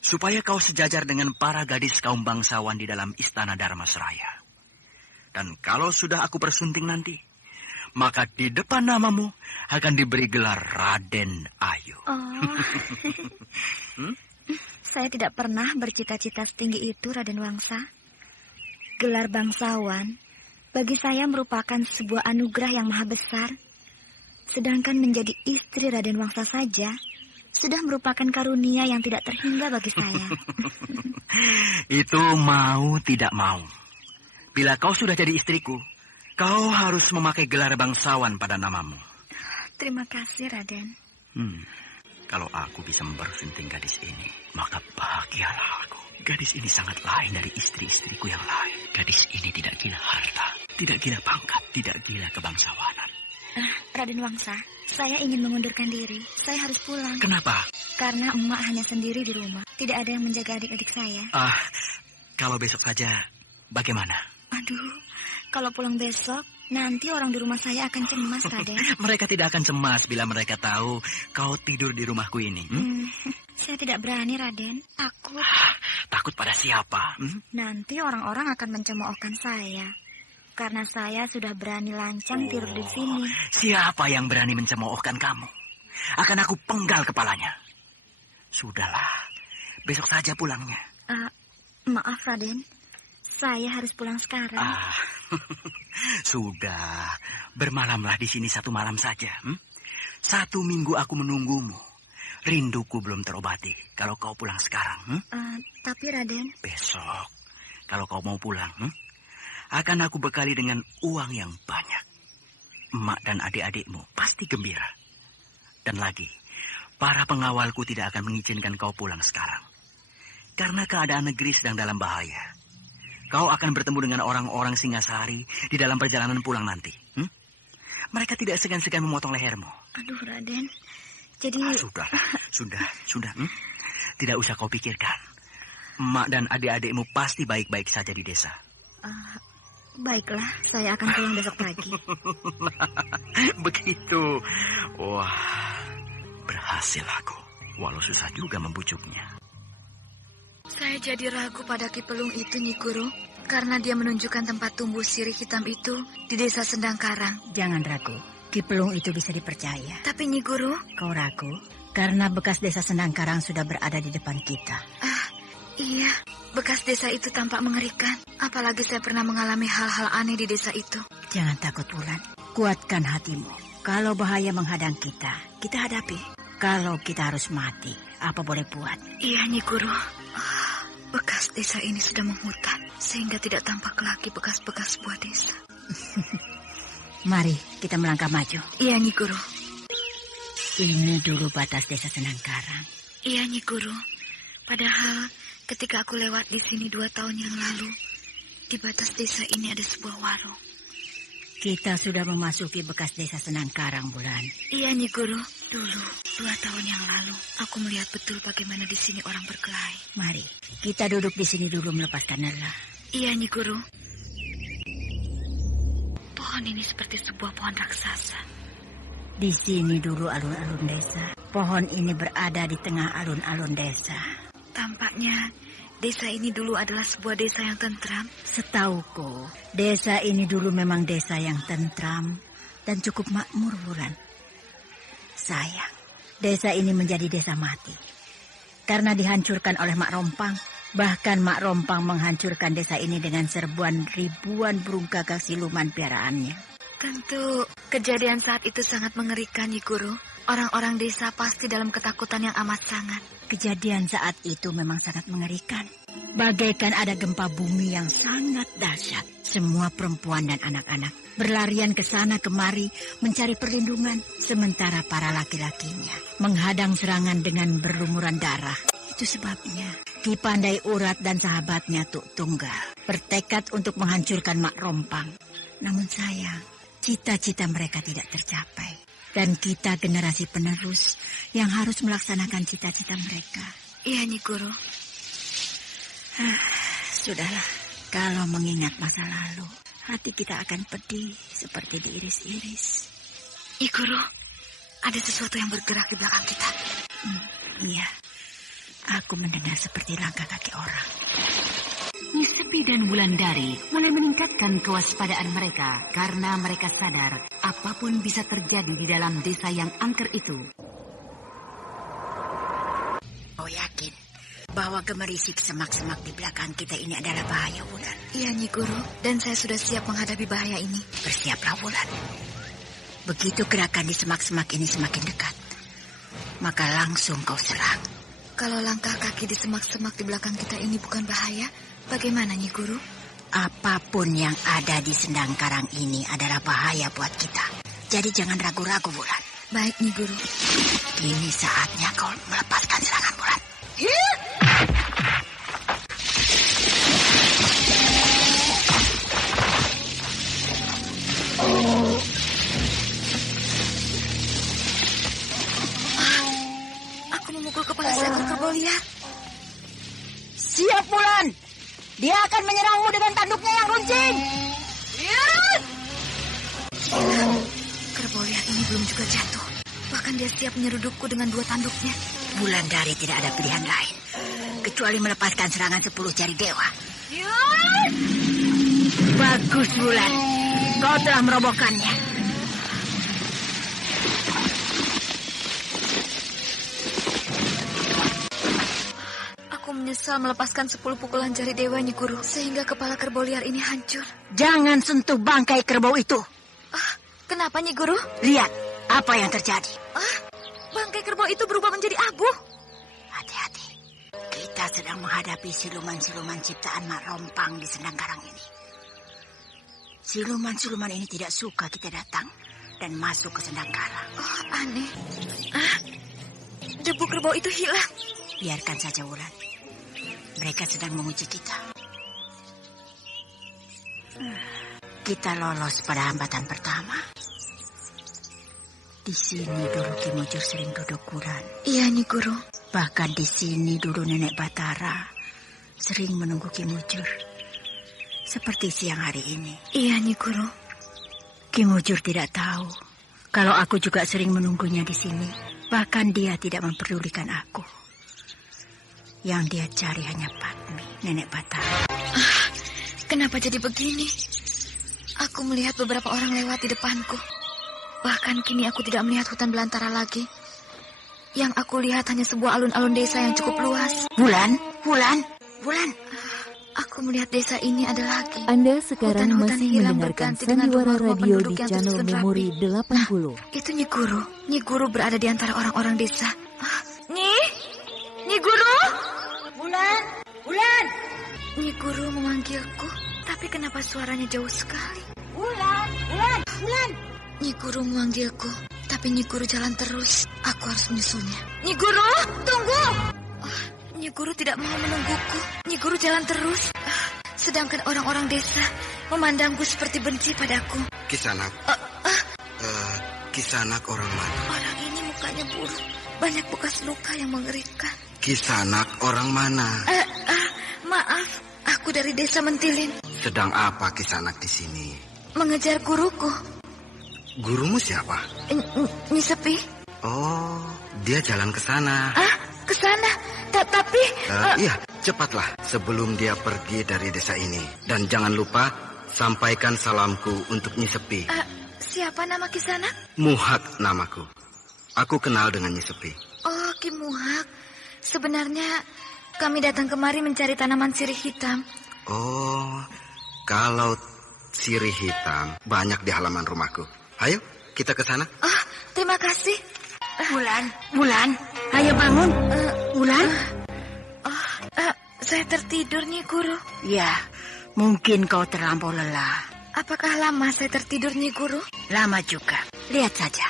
Supaya kau sejajar dengan para gadis kaum bangsawan di dalam istana Dharmasraya. Dan kalau sudah aku bersunting nanti, maka di depan namamu akan diberi gelar Raden Ayu. Saya tidak pernah bercita-cita setinggi itu, Raden Wangsa. Gelar bangsawan bagi saya merupakan sebuah anugerah yang maha besar. Sedangkan menjadi istri Raden Wangsa saja sudah merupakan karunia yang tidak terhingga bagi saya. Itu mau tidak mau. Bila kau sudah jadi istriku, kau harus memakai gelar bangsawan pada namamu. Terima kasih, Raden. Kalau aku bisa mempersunting gadis ini, maka bahagialah aku. Gadis ini sangat lain dari istri-istriku yang lain. Gadis ini tidak gila harta, tidak gila pangkat, tidak gila kebangsawanan. Raden Wangsa, saya ingin mengundurkan diri. Saya harus pulang. Kenapa? Karena emak hanya sendiri di rumah. Tidak ada yang menjaga adik-adik saya. Kalau besok saja, bagaimana? Aduh, kalau pulang besok, nanti orang di rumah saya akan cemas, Raden. Mereka tidak akan cemas bila mereka tahu kau tidur di rumahku ini. Saya tidak berani, Raden. Takut. Takut pada siapa? Nanti orang-orang akan mencemoohkan saya. Karena saya sudah berani lancang tidur di sini. Siapa yang berani mencemoohkan kamu? Akan aku penggal kepalanya. Sudahlah, besok saja pulangnya. Maaf, Raden. Saya harus pulang sekarang. Sudah, bermalamlah di sini 1 malam saja. 1 minggu aku menunggumu. Rinduku belum terobati kalau kau pulang sekarang. Tapi Raden... Besok, kalau kau mau pulang, akan aku bekali dengan uang yang banyak. Emak dan adik-adikmu pasti gembira. Dan lagi, para pengawalku tidak akan mengizinkan kau pulang sekarang. Karena keadaan negeri sedang dalam bahaya. Kau akan bertemu dengan orang-orang Singasari di dalam perjalanan pulang nanti. Mereka tidak segan-segan memotong lehermu. Aduh, Raden. Jadi... Sudah. Tidak usah kau pikirkan. Emak dan adik-adikmu pasti baik-baik saja di desa. Baiklah, saya akan pulang besok pagi. Begitu. Wah, berhasil aku. Walau susah juga membujuknya. Saya jadi ragu pada Ki Pelung itu, Nyi Guru. Karena dia menunjukkan tempat tumbuh sirih hitam itu di desa Sendang Karang. Jangan ragu. Ki Pelung itu bisa dipercaya. Tapi Nyi Guru... Kau ragu karena bekas desa Sendang Karang sudah berada di depan kita. Iya, bekas desa itu tampak mengerikan. Apalagi saya pernah mengalami hal-hal aneh di desa itu. Jangan takut, Wulan. Kuatkan hatimu. Kalau bahaya menghadang kita, kita hadapi. Kalau kita harus mati, apa boleh buat? Iya, Nyi Guru. Bekas desa ini sudah memutar, sehingga tidak tampak lagi bekas-bekas sebuah desa. Mari kita melangkah maju. Iya, Nyi Guru. Ini dulu batas desa Sendang Karang. Iya, Nyi Guru. Padahal ketika aku lewat di sini 2 tahun yang lalu, di batas desa ini ada sebuah warung. Kita sudah memasuki bekas desa Sendang Karang, Bulan. Iya, Nyi Guru. Dulu, 2 tahun yang lalu, aku melihat betul bagaimana di sini orang berkelahi. Mari, kita duduk di sini dulu melepaskan lelah. Iya, Nyi Guru. Pohon ini seperti sebuah pohon raksasa. Di sini dulu alun-alun desa. Pohon ini berada di tengah alun-alun desa. Tampaknya desa ini dulu adalah sebuah desa yang tentram. Setauku, desa ini dulu memang desa yang tentram dan cukup makmur, Wulan. Sayang, desa ini menjadi desa mati. Karena dihancurkan oleh Mak Rompang. Bahkan Mak Rompang menghancurkan desa ini dengan serbuan ribuan burung gagak siluman piaraannya. Tentu kejadian saat itu sangat mengerikan, Nyi Guru. Orang-orang desa pasti dalam ketakutan yang amat sangat. Kejadian saat itu memang sangat mengerikan. Bagaikan ada gempa bumi yang sangat dahsyat. Semua perempuan dan anak-anak berlarian ke sana kemari mencari perlindungan. Sementara para laki-lakinya menghadang serangan dengan berlumuran darah. Itu sebabnya Ki Pandai Urat dan sahabatnya Tuk Tunggal bertekad untuk menghancurkan Mak Rompang. Namun sayang, cita-cita mereka tidak tercapai. Dan kita generasi penerus yang harus melaksanakan cita-cita mereka. Iya, Nyi Guru. Sudahlah, kalau mengingat masa lalu, hati kita akan pedih seperti diiris-iris. Nyi Guru, ada sesuatu yang bergerak di belakang kita. Iya, aku mendengar seperti langkah kaki orang. Nyi Sepi dan Wulandari mulai meningkatkan kewaspadaan mereka karena mereka sadar apapun bisa terjadi di dalam desa yang angker itu. Oh, yakin bahwa gemerisik semak-semak di belakang kita ini adalah bahaya, Wulan? Iya, Nyi Guru, dan saya sudah siap menghadapi bahaya ini. Bersiaplah, Wulan. Begitu gerakan di semak-semak ini semakin dekat, maka langsung kau serang. Kalau langkah kaki di semak-semak di belakang kita ini bukan bahaya, bagaimana Nyi Guru? Apapun yang ada di Sendang Karang ini adalah bahaya buat kita. Jadi jangan ragu-ragu, Wulan. Baik, Nyi Guru. Ini saatnya kau melepaskan serangan, Wulan. Aku memukul kepala seekor kerbau liar. Siap, Wulan. Dia akan menyerangmu dengan tanduknya yang runcing. Kerbau liar ini belum juga jatuh. Bahkan dia siap menyerudukku dengan 2 tanduknya. Wulandari tidak ada pilihan lain kecuali melepaskan serangan 10 jari dewa. Bagus, Wulan. Kau telah merobohkannya. Aku menyesal melepaskan 10 pukulan jari dewa, Nyi Guru, sehingga kepala kerbau liar ini hancur. Jangan sentuh bangkai kerbau itu. Kenapa, Nyi Guru? Lihat apa yang terjadi. Bangkai kerbau itu berubah menjadi abu. Hati-hati. Kita sedang menghadapi siluman-siluman ciptaan Mak Rompang di Sendang Karang ini. Siluman-siluman ini tidak suka kita datang dan masuk ke Sendang Karang. Oh, aneh. Debu kerbau itu hilang. Biarkan saja, Wulan. Mereka sedang menguji kita. Kita lolos pada hambatan pertama. Di sini dulu Ki Mujur sering duduk, Wulan. Iya, Nyi Guru. Bahkan di sini dulu Nenek Batara sering menunggu Ki Mujur. Seperti siang hari ini. Iya, Nyi Guru. Ki Mujur tidak tahu kalau aku juga sering menunggunya di sini. Bahkan dia tidak memperdulikan aku. Yang dia cari hanya Padmi, Nenek Batara. Kenapa jadi begini? Aku melihat beberapa orang lewat di depanku. Bahkan kini aku tidak melihat hutan belantara lagi. Yang aku lihat hanya sebuah alun-alun desa yang cukup luas. Wulan. Aku melihat desa ini ada lagi. Anda sekarang masih mendengarkan Sandiwara Radio di channel Memori 80. Itu Nyi Guru. Nyi Guru berada di antara orang-orang desa. Nyi Guru? Wulan. Nyi Guru memanggilku, tapi kenapa suaranya jauh sekali? Wulan. Nyi Guru memanggilku, tapi Nyi Guru jalan terus. Aku harus menyusulnya. Nyi Guru, tunggu! Nyi Guru tidak mau menungguku. Nyi Guru jalan terus. Sedangkan orang-orang desa memandangku seperti benci padaku. Kisanak. Kisanak orang mana? Orang ini mukanya buruk. Banyak bekas luka yang mengerikan. Kisanak orang mana? Maaf, aku dari desa Mentilin. Sedang apa Kisanak di sini? Mengejar guruku. Gurumu siapa? Nyi Sepi. Oh, dia jalan ke sana. Ke sana? Tapi... Iya, cepatlah sebelum dia pergi dari desa ini. Dan jangan lupa sampaikan salamku untuk Nyi Sepi. Siapa nama Kisanak? Muhak namaku. Aku kenal dengan Nyi Sepi. Oh, Ki Muhak. Sebenarnya kami datang kemari mencari tanaman sirih hitam. Oh, kalau sirih hitam banyak di halaman rumahku. Ayo, kita ke sana. Terima kasih. Wulan, ayo bangun. Wulan? Saya tertidur, Nyi Guru. Ya, mungkin kau terlampau lelah. Apakah lama saya tertidur, Nyi Guru? Lama juga. Lihat saja.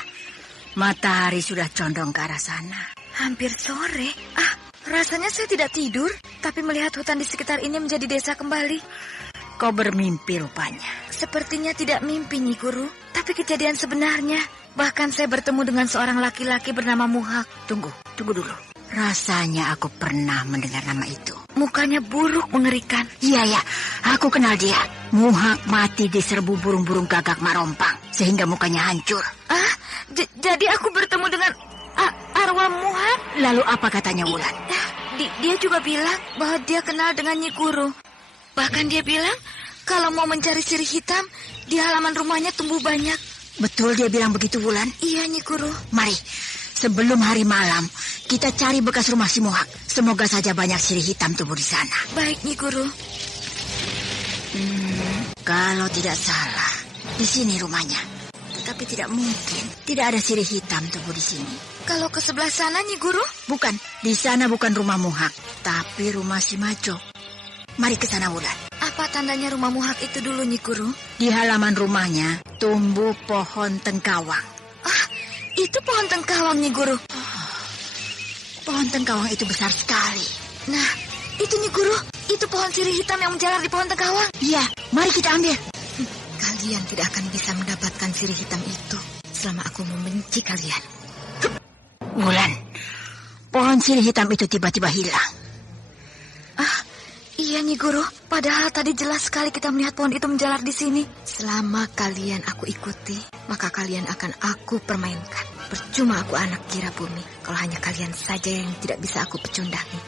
Matahari sudah condong ke arah sana. Hampir sore. Rasanya saya tidak tidur, tapi melihat hutan di sekitar ini menjadi desa kembali. Kau bermimpi rupanya. Sepertinya tidak mimpi, Nyi Guru, tapi kejadian sebenarnya. Bahkan saya bertemu dengan seorang laki-laki bernama Muhak. Tunggu dulu. Rasanya aku pernah mendengar nama itu. Mukanya buruk mengerikan. Iya, aku kenal dia. Muhak mati diserbu burung-burung gagak Mak Rompang, sehingga mukanya hancur. Jadi aku bertemu dengan arwah Muhak? Lalu apa katanya, Wulan? Dia juga bilang bahwa dia kenal dengan Nyi Guru. Bahkan dia bilang kalau mau mencari sirih hitam, di halaman rumahnya tumbuh banyak. Betul dia bilang begitu, Wulan? Iya, Nyi Guru. Mari, sebelum hari malam, kita cari bekas rumah si Muhak. Semoga saja banyak sirih hitam tumbuh di sana. Baik, Nyi Guru. Kalau tidak salah, di sini rumahnya. Tetapi tidak mungkin. Tidak ada sirih hitam tumbuh di sini. Kalau ke sebelah sana, Nyi Guru? Bukan, di sana bukan rumah Muhak, tapi rumah si Majo. Mari ke sana, Wulan. Apa tandanya rumah Muhak itu dulu, Nyi Guru? Di halaman rumahnya tumbuh pohon tengkawang. Ah, itu pohon tengkawang, Nyi Guru. Pohon tengkawang itu besar sekali. Nah, itu Nyi Guru, itu pohon sirih hitam yang menjalar di pohon tengkawang. Iya, mari kita ambil. Kalian tidak akan bisa mendapatkan sirih hitam itu selama aku membenci kalian. Wulan, pohon sirih hitam itu tiba-tiba hilang. Ah, iya Nyi Guru. Padahal tadi jelas sekali kita melihat pohon itu menjalar di sini. Selama kalian aku ikuti, maka kalian akan aku permainkan. Percuma aku anak kira bumi, kalau hanya kalian saja yang tidak bisa aku pecundangi.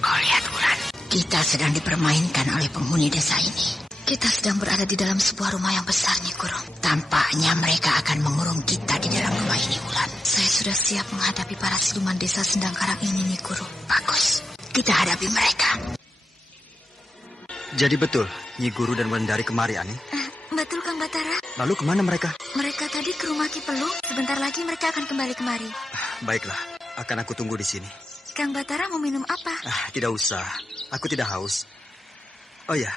Kau lihat, Wulan, kita sedang dipermainkan oleh penghuni desa ini. Kita sedang berada di dalam sebuah rumah yang besar, Nyi Guru. Tampaknya mereka akan mengurung kita di dalam rumah ini, Wulan. Saya sudah siap menghadapi para siluman desa Sendang Karang ini, Nyi Guru. Bagus, kita hadapi mereka. Jadi betul, Nyi Guru dan Wulandari kemari, Ani? Betul, Kang Batara. Lalu kemana mereka? Mereka tadi ke rumah Ki Pelung. Sebentar lagi mereka akan kembali kemari. Baiklah, akan aku tunggu di sini. Kang Batara mau minum apa? Tidak usah, aku tidak haus. Oh ya,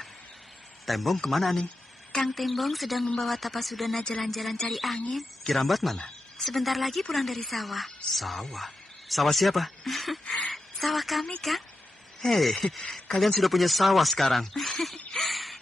Tembong kemana, Aning? Kang Tembong sedang membawa Tapasudana jalan-jalan cari angin. Kirambat mana? Sebentar lagi pulang dari sawah. Sawah? Sawah siapa? Sawah kami, Kang. Hei, kalian sudah punya sawah sekarang.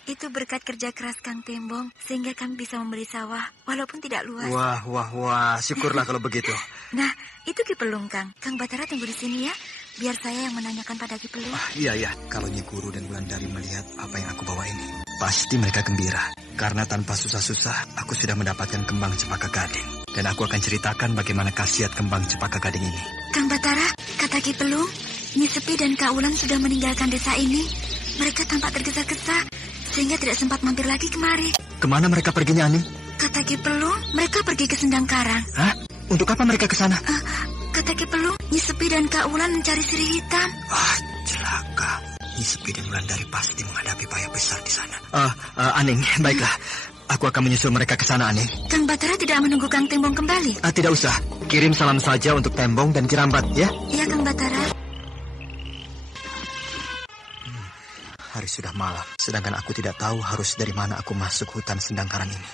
Itu berkat kerja keras Kang Tembong, sehingga kami bisa membeli sawah, walaupun tidak luas. Wah, syukurlah kalau begitu. Nah, itu Ki Pelung, Kang. Kang Batara tunggu di sini ya, biar saya yang menanyakan pada Ki Pelung. Iya, kalau Nyi Guru dan Wulandari melihat apa yang aku bawa ini, pasti mereka gembira. Karena tanpa susah-susah, aku sudah mendapatkan kembang cempaka gading. Dan aku akan ceritakan bagaimana khasiat kembang cempaka gading ini. Kang Batara, kata Ki Pelung, Nyi Sepi dan Kak Wulan sudah meninggalkan desa ini. Mereka tampak tergesa-gesa, sehingga tidak sempat mampir lagi kemari. Kemana mereka perginya, Ani? Kata Ki Pelung, mereka pergi ke Sendang Karang. Hah? Untuk apa mereka ke sana? Kata Ki Pelung, Nyi Sepi dan Kak Wulan mencari sirih hitam. Celaka. Nyi Sepi dan Wulandari pasti menghadapi bahaya besar di sana. Aning, baiklah. Aku akan menyusul mereka ke sana, Aning. Kang Batara tidak menunggu Kang Tembong kembali? Tidak usah. Kirim salam saja untuk Tembong dan Kirambat, ya? Iya, Kang Batara. Hari sudah malam, sedangkan aku tidak tahu harus dari mana aku masuk hutan Sendang Karang ini.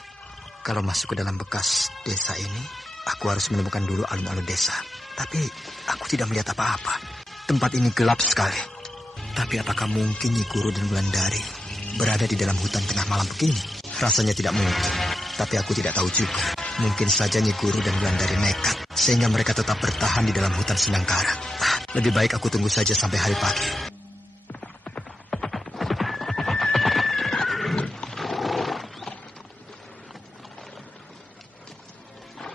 Kalau masuk ke dalam bekas desa ini, aku harus menemukan dulu alun-alun desa. Tapi aku tidak melihat apa-apa. Tempat ini gelap sekali. Tapi apakah mungkin Nyi Guru dan Wulandari berada di dalam hutan tengah malam begini? Rasanya tidak mungkin. Tapi aku tidak tahu juga. Mungkin saja Nyi Guru dan Wulandari nekat, sehingga mereka tetap bertahan di dalam hutan Sendang Karang. Lebih baik aku tunggu saja sampai hari pagi.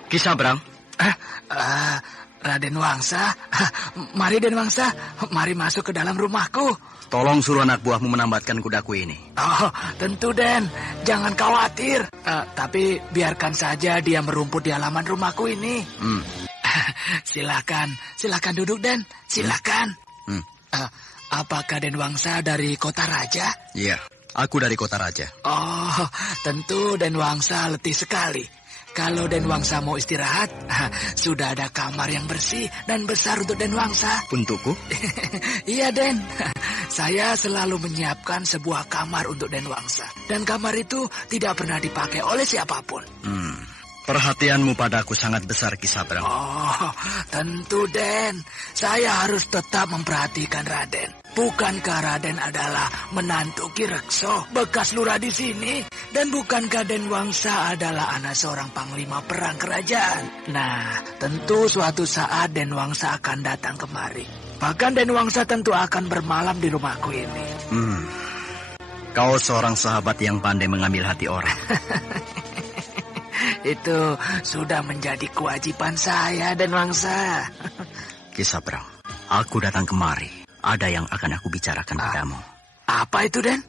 Kisabrang. Raden Wangsa. Mari Den Wangsa, mari masuk ke dalam rumahku. Tolong suruh anak buahmu menambatkan kudaku ini. Oh, tentu Den. Jangan khawatir. Tapi biarkan saja dia merumput di halaman rumahku ini. Silakan duduk Den. Silakan. Apakah Den Wangsa dari kota raja? Iya, aku dari kota raja. Oh, tentu Den Wangsa letih sekali. Kalau Den Wangsa mau istirahat, sudah ada kamar yang bersih dan besar untuk Den Wangsa. Untukku? Iya, Den. Saya selalu menyiapkan sebuah kamar untuk Den Wangsa. Dan kamar itu tidak pernah dipakai oleh siapapun. Perhatianmu padaku sangat besar, Kisabrang. Oh, tentu, Den. Saya harus tetap memperhatikan Raden. Bukankah Raden adalah menantu Ki Rekso, bekas lurah di sini? Dan bukankah Den Wangsa adalah anak seorang panglima perang kerajaan? Nah, tentu suatu saat Den Wangsa akan datang kemari. Bahkan Den Wangsa tentu akan bermalam di rumahku ini. Kau seorang sahabat yang pandai mengambil hati orang. Itu sudah menjadi kewajiban saya, Den Wangsa. Kisabrang, aku datang kemari. Ada yang akan aku bicarakan padamu. Apa itu, Den?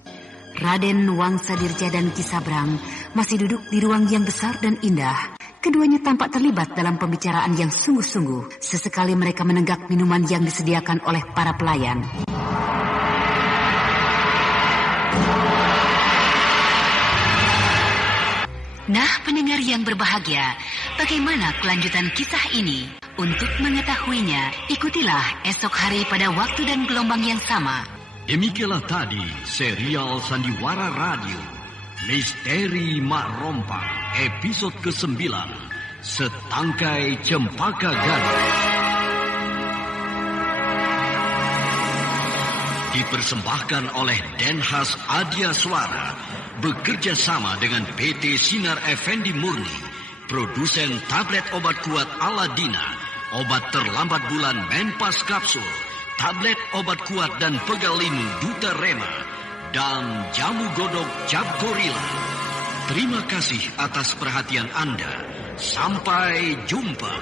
Raden Wangsa Dirja dan Kisabrang masih duduk di ruang yang besar dan indah. Keduanya tampak terlibat dalam pembicaraan yang sungguh-sungguh. Sesekali mereka menenggak minuman yang disediakan oleh para pelayan. Nah, pendengar yang berbahagia, bagaimana kelanjutan kisah ini? Untuk mengetahuinya, ikutilah esok hari pada waktu dan gelombang yang sama. Demikianlah tadi serial Sandiwara Radio Misteri Mak Rompang episode ke-9 Setangkai Cempaka Gading. Dipersembahkan oleh Denhas Adia Suara bekerja sama dengan PT Sinar Effendi Murni, produsen tablet obat kuat Aladina, obat terlambat bulan Menpas Kapsul, tablet obat kuat dan pegal linu Duta Rema, dan jamu godok Cap Gorilla. Terima kasih atas perhatian Anda. Sampai jumpa.